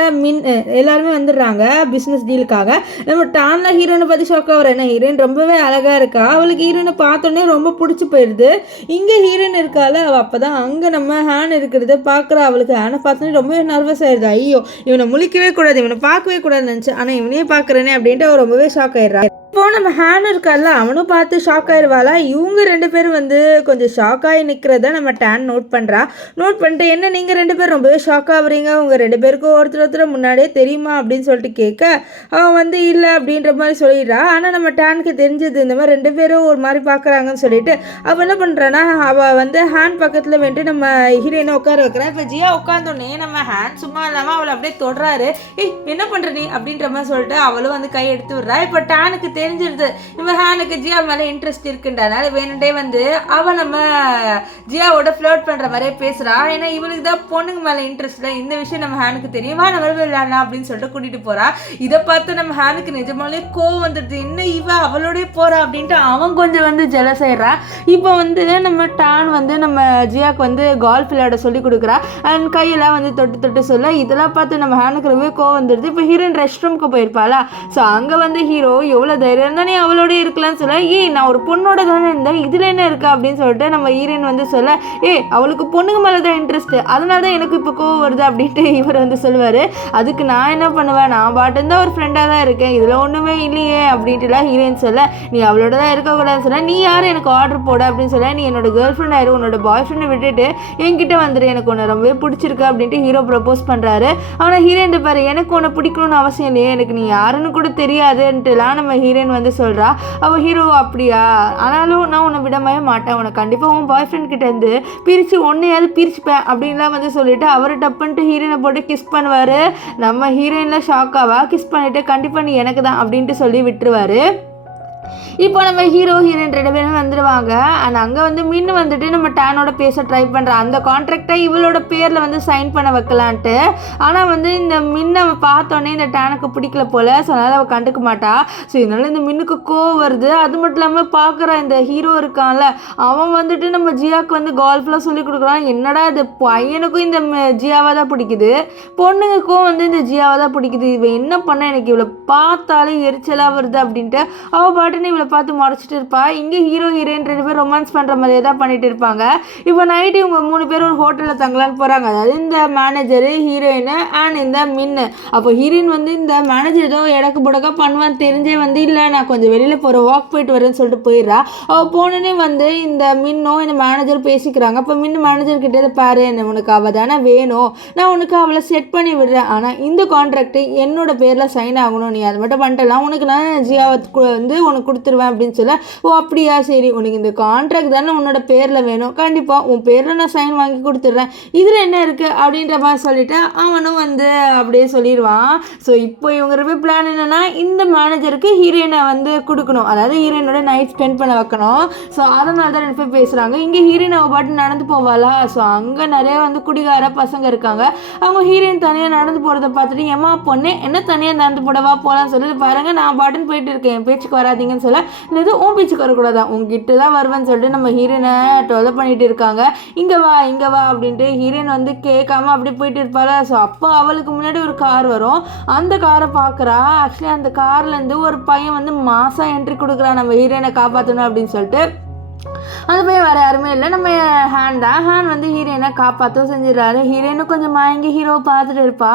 எல்லாருமே வந்துடுறாங்க பிஸ்னஸ் டீலுக்காக. நம்ம டானில் ஹீரோயினை பற்றி ஷாக்காக வர, ஏன்னா ஹீரோயின் ரொம்பவே அழகாக இருக்கா, அவளுக்கு ஹீரோயினை பார்த்தோன்னே ரொம்ப பிடிச்சி போயிடுது. இங்கே ஹீரோயின் இருக்கால, அவள் அப்போ தான் அங்கே நம்ம ஹேன் இருக்கிறத பார்க்குறா. அவளுக்கு ஹேனை பார்த்தோன்னே ரொம்பவே நர்வஸ் ஆயிடுது. ஐயோ இவனை முழிக்கவே கூடாது, இவனை பார்க்கவே கூடாதுன்னு நினச்சி, ஆனால் இவனையே பார்க்குறேனே அப்படின்ட்டு அவள் ரொம்பவே ஷாக் ஆயிடுறா. இப்போ நம்ம ஹேன் இருக்கால, அவனும் பார்த்து ஷாக் ஆயிடுவாளா. இவங்க ரெண்டு பேரும் வந்து கொஞ்சம் ஷாக் ஆகி நிற்கிறத நம்ம டான் நோட் பண்ணுறா. நோட் பண்ணிட்டு, என்ன நீங்கள் ரெண்டு பேரும் ரொம்பவே ஷாக் ஆகுறீங்க, உங்கள் ரெண்டு பேருக்கும் ஒருத்தர் முன்னாடியே தெரியுமா அப்படின்னு சொல்லிட்டு கேட்க, அவன் வந்து இல்லை அப்படின்ற மாதிரி சொல்லிடுறா. ஆனால் நம்ம டானுக்கு தெரிஞ்சது இந்த மாதிரி ரெண்டு பேரும் ஒரு மாதிரி பார்க்குறாங்கன்னு சொல்லிட்டு அவள் என்ன பண்ணுறான்னா, அவள் வந்து ஹேண்ட் பக்கத்தில் வந்துட்டு நம்ம ஹீரோயினை உட்கார வைக்கிறான். இப்போ ஜியா உட்காந்தோடனே நம்ம ஹேண்ட் சும்மா இல்லாமல் அவளை அப்படியே தொடுறாரு. என்ன பண்ணுற நீ அப்படின்ற மாதிரி சொல்லிட்டு அவளும் வந்து கை எடுத்து விடுறா. இப்போ டானுக்கு தெரிஞ்சிருது நம்ம ஹேனுக்கு ஜியா மேலே இன்ட்ரெஸ்ட் இருக்குன்றனால வேணுண்டே வந்து அவள் நம்ம ஜியாவோட ஃப்ளர்ட் பண்ணுற மாதிரியே பேசுகிறா. ஏன்னா இவனுக்கு தான் பொண்ணுங்க மேலே இன்ட்ரெஸ்ட் இல்லை, இந்த விஷயம் நம்ம ஹேனுக்கு தெரியும், வா நம்ம விளையாடலாம் அப்படின்னு சொல்லிட்டு கூட்டிகிட்டு போகிறா. இதை பார்த்து நம்ம ஹேனுக்கு நிஜமாலே கோவம் வந்துடுது, என்ன இவ அவளோடய போகிறா அப்படின்ட்டு அவன் கொஞ்சம் வந்து ஜெலஸ் ஆயிடுறா. இப்போ வந்து நம்ம டான் வந்து நம்ம ஜியாவுக்கு வந்து கால்ஃப் விளையாட சொல்லி கொடுக்குறா. அண்ட் கையெல்லாம் வந்து தொட்டு சொல்ல, இதெல்லாம் பார்த்து நம்ம ஹேனுக்கு ரொம்ப கோவம் வந்துடுது. இப்போ ஹீரோயின் ரெஸ்ட் ரூமுக்கு போயிருப்பாளா. ஸோ அங்கே வந்து ஹீரோ எவ்வளோ தைரியம் இருந்தானே அவளோட இருக்கலாம்னு சொல்ல, நான் ஒரு பொண்ணோட தானே இருந்தேன், இதில் என்ன இருக்கா அப்படின்னு சொல்லிட்டு நம்ம ஹீரோயின் வந்து சொல்ல, அவளுக்கு பொண்ணுங்க மேலே தான் இன்ட்ரெஸ்ட், அதனால தான் எனக்கு இப்போ கோவம் வருது அப்படின்ட்டு இவர் வந்து சொல்லுவார். அதுக்கு நான் என்ன பண்ணுவேன், நான் பாட்டுந்தான் ஒரு ஃப்ரெண்டாக தான் இருக்கேன், இதில் ஒன்றுமே இல்லையே அப்படின்ட்டுலாம் ஹீரோயின் சொல்ல, நீ அவளோட தான் இருக்கக்கூடாதுன்னு சொல்ல, நீ யாரும் எனக்கு ஆர்டர் போட அப்படின்னு சொல்ல, நீ என்னோட கேர்ள் ஃப்ரெண்ட் ஆயிரும், உன்னோட பாய் ஃப்ரெண்டை விட்டுட்டு என்கிட்ட வந்துடு, எனக்கு ஒன்று ரொம்பவே பிடிச்சிருக்கு அப்படின்ட்டு ஹீரோ ப்ரப்போஸ் பண்ணுறாரு. ஆனால் ஹீரோயின் பாரு, எனக்கு உன்னை பிடிக்கணும்னு அவசியம் இல்லையே, எனக்கு நீ யாருன்னு கூட தெரியாதுன்ட்டுலாம் நம்ம ஹீரோயின் வந்து சொல்கிறா. அவள் ஹீரோ அப்படியா, ஆனாலும் நான் உன்னை விடவே மாட்டேன், உன்னை கண்டிப்பாக உன் பாய் ஃப்ரெண்ட் கிட்ட இருந்து பிரித்து ஒன்றையாவது பிரிச்சுப்பேன் அப்படின்லாம் வந்து சொல்லிட்டு அவர் டப்புன்ட்டு ஹீரோயினை போட்டு கிஸ் பண்ணுவார். நம்ம ஹீரோயினில் ஷாக்காவா கிஸ் பண்ணிவிட்டு கண்டிப்பாக நீ எனக்கு தான் அப்படின்ட்டு சொல்லி விட்டுருவார். இப்போ நம்ம ஹீரோ ஹீரோயின் ரெண்டு பேரும் வந்துடுவாங்க. அண்ட் அங்கே வந்து மின்னு வந்துட்டு நம்ம டானோட பேச ட்ரை பண்ணுறான், அந்த கான்ட்ராக்டை இவளோட பேரில் வந்து சைன் பண்ண வைக்கலான்ட்டு. ஆனால் வந்து இந்த மின்னை பார்த்தோன்னே இந்த டானுக்கு பிடிக்கல போல், ஸோ அதனால் அவள் கண்டுக்க மாட்டா. ஸோ இதனால இந்த மின்னுக்கு கோவம் வருது. அது மட்டும் இல்லாமல் பார்க்குற இந்த ஹீரோ இருக்கான்ல, அவன் வந்துட்டு நம்ம ஜியாவுக்கு வந்து கால்ஃப்லாம் சொல்லி கொடுக்குறான். என்னடா இது, பையனுக்கும் இந்த ஜியாவாக தான் பிடிக்குது, பொண்ணுங்களுக்கும் வந்து இந்த ஜியாவாக தான் பிடிக்குது, இவன் என்ன பண்ண எனக்கு இவளை பார்த்தாலே எரிச்சலாக வருது அப்படின்ட்டு அவள் பாட்டு பட்டுன்னு இவளை பார்த்து முறைச்சிட்டு இருப்பா. இங்கே ஹீரோ ஹீரோயின் 2 பேர் ரொமான்ஸ் பண்ணுற மாதிரியே தான் பண்ணிட்டு இருப்பாங்க. இப்போ நைட்டு இவங்க 3 பேர் ஒரு ஹோட்டலில் தங்கலான்னு போகிறாங்க. அதாவது இந்த மேனேஜரு, ஹீரோயின் அண்ட் இந்த மின்னு. அப்போ ஹீரோயின் வந்து இந்த மேனேஜர் ஏதோ இடக்கு புடக்கா பண்ணுவான்னு தெரிஞ்சே வந்து இல்லை நான் கொஞ்சம் வெளியில் போகிற வாக் போயிட்டு வரேன்னு சொல்லிட்டு போயிடுறா. அவள் போனோடனே வந்து இந்த மின்னும் இந்த மேனேஜர் பேசிக்கிறாங்க. அப்போ மின்னு மேனேஜர் கிட்டே பாரு உனக்கு அவள் தானே வேணும், நான் உனக்கு அவளை செட் பண்ணி விடுறேன், ஆனால் இந்த கான்ட்ராக்ட் என்னோட பேரில் சைன் ஆகணும், நீ அதை மட்டும் பண்ணிட்டலாம், உனக்கு நான் ஜியாவை வந்து உனக்கு கொடுத்துருவேன் அப்படின்னு சொல்ல. ஓ அப்படியா, சரி உனக்கு இந்த கான்ட்ராக்ட் தானே உன்னோட பேரில் வேணும், கண்டிப்பாக உன் பேரில் நான் சைன் வாங்கி கொடுத்துட்றேன், இதில் என்ன இருக்குது அப்படின்ற மாதிரி சொல்லிவிட்டு அவனும் வந்து அப்படியே சொல்லிடுவான். ஸோ இப்போ இவங்க ரொம்ப பிளான் என்னென்னா இந்த மேனேஜருக்கு ஹீரோயினை வந்து கொடுக்கணும், அதாவது ஹீரோயினோட நைட் ஸ்பெண்ட் பண்ண வைக்கணும். ஸோ அதனால தான் 2 பேர் பேசுகிறாங்க. இங்கே ஹீரோயின் அவள் பாட்டு நடந்து போவாளா. ஸோ அங்கே நிறைய வந்து குடிகார பசங்க இருக்காங்க. அவங்க ஹீரோயின் தனியாக நடந்து போகிறத பார்த்துட்டு ஏமா பொண்ணு என்ன தனியாக நடந்து போடவா போகலான்னு சொல்லிட்டு பாருங்கள் நான் பாட்டுன்னு போயிட்டு இருக்கேன், என் பேச்சுக்கு வராதிங்கன்னு சொல்ல. இது உன் பேச்சுக்கு வரக்கூடாதா, உங்ககிட்ட தான் வருவேன்னு சொல்லிட்டு நம்ம ஹீரோயினை டொலை பண்ணிட்டு இருக்காங்க. இங்கே வா அப்படின்ட்டு ஹீரோயின் வந்து கேட்காம அப்படி போயிட்டு இருப்பாள். ஸோ அப்போ அவளுக்கு முன்னாடி ஒரு கார் வரும். அந்த காரை பார்க்குறா. ஆக்சுவலி அந்த கார்லேருந்து ஒரு பையன் வந்து மாதம் என்ட்ரி கொடுக்குறான் நம்ம ஹீரோயினை காப்பாற்றணும் அப்படின்னு சொல்லிட்டு. அந்த பையன் வேறு யாருமே இல்லை, நம்ம ஹேண்ட் வந்து ஹீரோயினை காப்பாற்றவும் செஞ்சிடறாரு. ஹீரோயினும் கொஞ்சம் மயங்கி ஹீரோவை பார்த்துட்டு இருப்பா.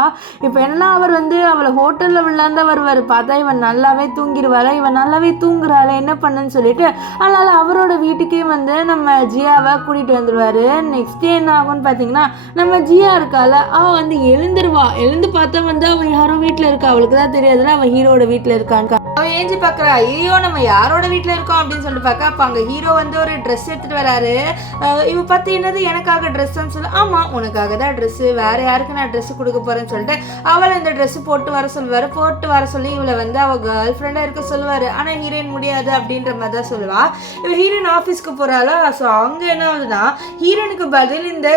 இப்போ என்னன்னா அவர் வந்து அவளை ஹோட்டலில் விழாந்தான் வருவார். பார்த்தா இவன் நல்லாவே தூங்கிடுவாள். இவன் நல்லாவே தூங்குறாள், என்ன பண்ணுன்னு சொல்லிட்டு அதனால் அவரோட வீட்டுக்கே வந்து நம்ம ஜியாவை கூட்டிகிட்டு வந்துடுவார். நெக்ஸ்ட் டே என்ன ஆகும்னு பார்த்தீங்கன்னா நம்ம ஜியா இருக்காள், அவள் வந்து எழுந்து பார்த்தா வந்து அவள் யாரோ வீட்டில் இருக்கா. அவளுக்கு தான் தெரியாதுல அவள் ஹீரோட வீட்டில் இருக்கான்னு. அவன் ஏஞ்சி பார்க்குறா, ஐயோ நம்ம யாரோட வீட்டில் இருக்கோம் அப்படின்னு சொல்லிட்டு பார்க்க. அப்போ அங்கே ஹீரோ வந்து ஒரு ட்ரெஸ் எடுத்துகிட்டு வராரு. இவ பார்த்து என்னது எனக்காக ட்ரெஸ்ஸுன்னு சொல்லி, ஆமாம் உனக்காக தான் ட்ரெஸ்ஸு, வேறு யாருக்கு நான் ட்ரெஸ்ஸு கொடுக்க போகிறேன்னு சொல்லிட்டு அவளை இந்த ட்ரெஸ்ஸு போட்டு வர சொல்லுவார். போட்டு வர சொல்லி இவளை வந்து அவள் கேர்ள் ஃப்ரெண்டாக இருக்க சொல்லுவார். ஆனால் ஹீரோயின் முடியாது அப்படின்ற மாதிரி தான் சொல்லுவாள். இவள் ஹீரோயின் ஆஃபீஸ்க்கு போகிறாளோ. ஸோ அங்கே என்ன ஆகுதுன்னா ஹீரோனுக்கு பதில் இந்த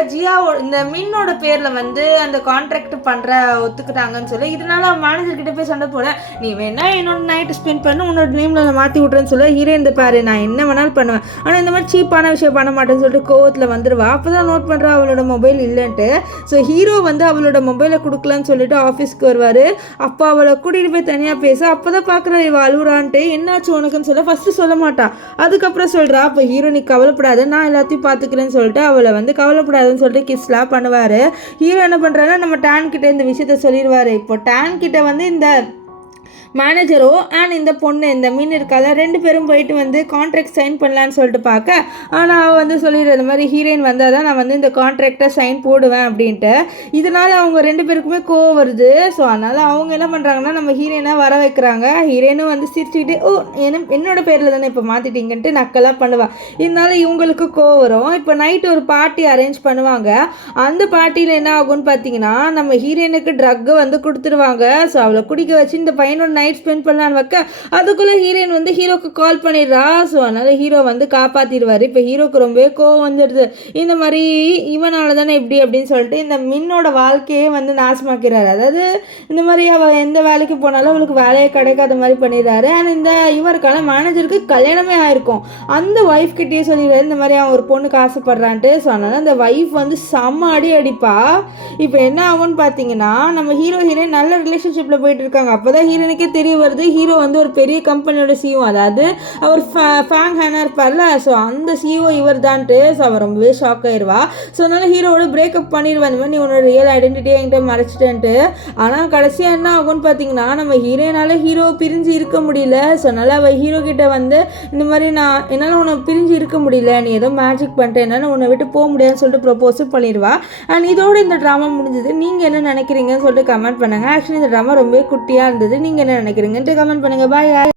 இந்த மின்னோட பேரில் வந்து அந்த கான்ட்ராக்ட் பண்ணுற ஒத்துக்கிட்டாங்கன்னு சொல்லி இதனால அவன் மேனேஜர்கிட்ட போய் சண்டை போட, நீ வேணா என்னோட நைட் ஸ்பெண்ட் பண்ண உன்னோட நேமில் நான் மாற்றி விட்றேன்னு சொல்ல. ஹீரோயின் இந்த பாரு நான் என்ன வேணாலும் பண்ணுவேன், ஆனால் இந்த மாதிரி சீப்பான விஷயம் பண்ண மாட்டேன்னு சொல்லிட்டு கோவத்தில் வந்துடுவா. அப்போ தான் நோட் பண்ணுறா அவளோட மொபைல் இல்லைன்ட்டு. ஸோ ஹீரோ வந்து அவளோட மொபைலை கொடுக்கலான்னு சொல்லிட்டு ஆஃபீஸ்க்கு வருவார். அப்போ அவளை கூட்டிகிட்டு போய் தனியாக பேச அப்போ தான் பார்க்குறா இவள் அழுகுறான்ட்டு. என்னாச்சு உனக்குன்னு சொல்ல ஃபஸ்ட்டு சொல்ல மாட்டான், அதுக்கப்புறம் சொல்கிறா. அப்போ ஹீரோ நீ கவலைப்படாத நான் எல்லாத்தையும் பார்த்துக்கிறேன்னு சொல்லிட்டு அவளை வந்து கவலைப்படாதுன்னு சொல்லிட்டு கிஸ்லாம் பண்ணுவார். ஹீரோ என்ன பண்ணுறாருன்னா நம்ம டேன் கிட்டே இந்த விஷயத்த சொல்லிடுவார். இப்போ டேன் கிட்ட வந்து இந்த மேனேஜரோ அண்ட் இந்த பொண்ணு இந்த மீன் இருக்கால 2 பேரும் போயிட்டு வந்து கான்ட்ராக்ட் சைன் பண்ணலான்னு சொல்லிட்டு பார்க்க, ஆனால் அவள் வந்து சொல்லிடுற மாதிரி ஹீரோயின் வந்தால் தான் நான் வந்து இந்த கான்ட்ராக்டை சைன் போடுவேன் அப்படின்ட்டு. இதனால் அவங்க 2 பேருக்குமே கோவம் வருது. ஸோ அதனால் அவங்க என்ன பண்ணுறாங்கன்னா நம்ம ஹீரோயினை வர வைக்கிறாங்க. ஹீரோயினும் வந்து சிரிச்சுக்கிட்டு ஓ என்னோட பேரில் தானே இப்போ மாற்றிட்டீங்கன்ட்டு நக்கெல்லாம் பண்ணுவாள். இதனால இவங்களுக்கு கோவம் வரும். இப்போ நைட்டு ஒரு பார்ட்டி அரேஞ்ச் பண்ணுவாங்க. அந்த பார்ட்டியில் என்ன ஆகும்னு பார்த்தீங்கன்னா நம்ம ஹீரோயினுக்கு ட்ரக்கு வந்து கொடுத்துருவாங்க. ஸோ அவளை குடிக்க வச்சு இந்த பையனோட நைட் ஸ்பெண்ட் பண்ணலான்னு வைக்க அதுக்குள்ளே ஹீரோயின் வந்து ஹீரோக்கு கால் பண்ணிடுறா. ஸோ அதனால் ஹீரோ வந்து காப்பாற்றிடுவார். இப்போ ஹீரோக்கு ரொம்பவே கோவம் வந்துடுது. இந்த மாதிரி இவனால தானே இப்படி அப்படின்னு சொல்லிட்டு இந்த மின்னோட வாழ்க்கையே வந்து நாசமாக்கிறாரு. அதாவது இந்த மாதிரி அவள் எந்த வேலைக்கு போனாலும் அவளுக்கு வேலையை கிடைக்காத மாதிரி பண்ணிடுறாரு. அண்ட் இந்த இவருக்கான மேனேஜருக்கு கல்யாணமே ஆயிருக்கும். அந்த ஒய்ஃப் கிட்டேயே சொல்லிடுறாரு இந்த மாதிரி அவன் ஒரு பொண்ணுக்கு ஆசைப்படுறான்ட்டு. ஸோ அதனால் அந்த ஒய்ஃப் வந்து செம்ம அடிப்பா. இப்போ என்ன ஆகும்னு பார்த்தீங்கன்னா நம்ம ஹீரோயின் நல்ல ரிலேஷன்ஷிப்பில் போயிட்டு இருக்காங்க. அப்போ தான் ஹீரோனுக்கே தெரிய வருது ஹீரோ வந்து ஒரு பெரிய கம்பெனியோட சிஓ, அதாவது அவர் ஃபேங் ஹேனாக இருப்பார்ல. ஸோ அந்த சிஓ இவர் தான்ட்டு. ஸோ அவர் ரொம்பவே ஷாக் ஆயிடுவா. ஸோ அதனால் ஹீரோவோட பிரேக்கப் பண்ணிடுவா. இந்த மாதிரி நீ உன்னோட ரியல் ஐடென்டிட்டியை என்கிட்ட மறைச்சிட்டேன்ட்டு. ஆனால் கடைசியாக என்ன ஆகும்னு பார்த்தீங்கன்னா நம்ம ஹீரோயினால் ஹீரோ பிரிஞ்சு இருக்க முடியல. ஸோ அதனால் அவள் ஹீரோ கிட்ட வந்து இந்த மாதிரி நான் என்னால் உன்னை பிரிஞ்சு இருக்க முடியல, நீ ஏதோ மேஜிக் பண்ணிட்டு என்னால் உன்னை விட்டு போக முடியாதுன்னு சொல்லிட்டு ப்ரொப்போஸ் பண்ணிடுவா. அண்ட் இதோட இந்த ட்ராமா முடிஞ்சது. நீங்கள் என்ன நினைக்கிறீங்கன்னு சொல்லிட்டு கமெண்ட் பண்ணுங்கள். ஆக்சுவலி இந்த ட்ராமா ரொம்பவே குட்டியாக இருந்தது. நீங்கள் என்ன நினைக்கிறீங்கன்ட்டு கமெண்ட் பண்ணுங்கள். பாய்.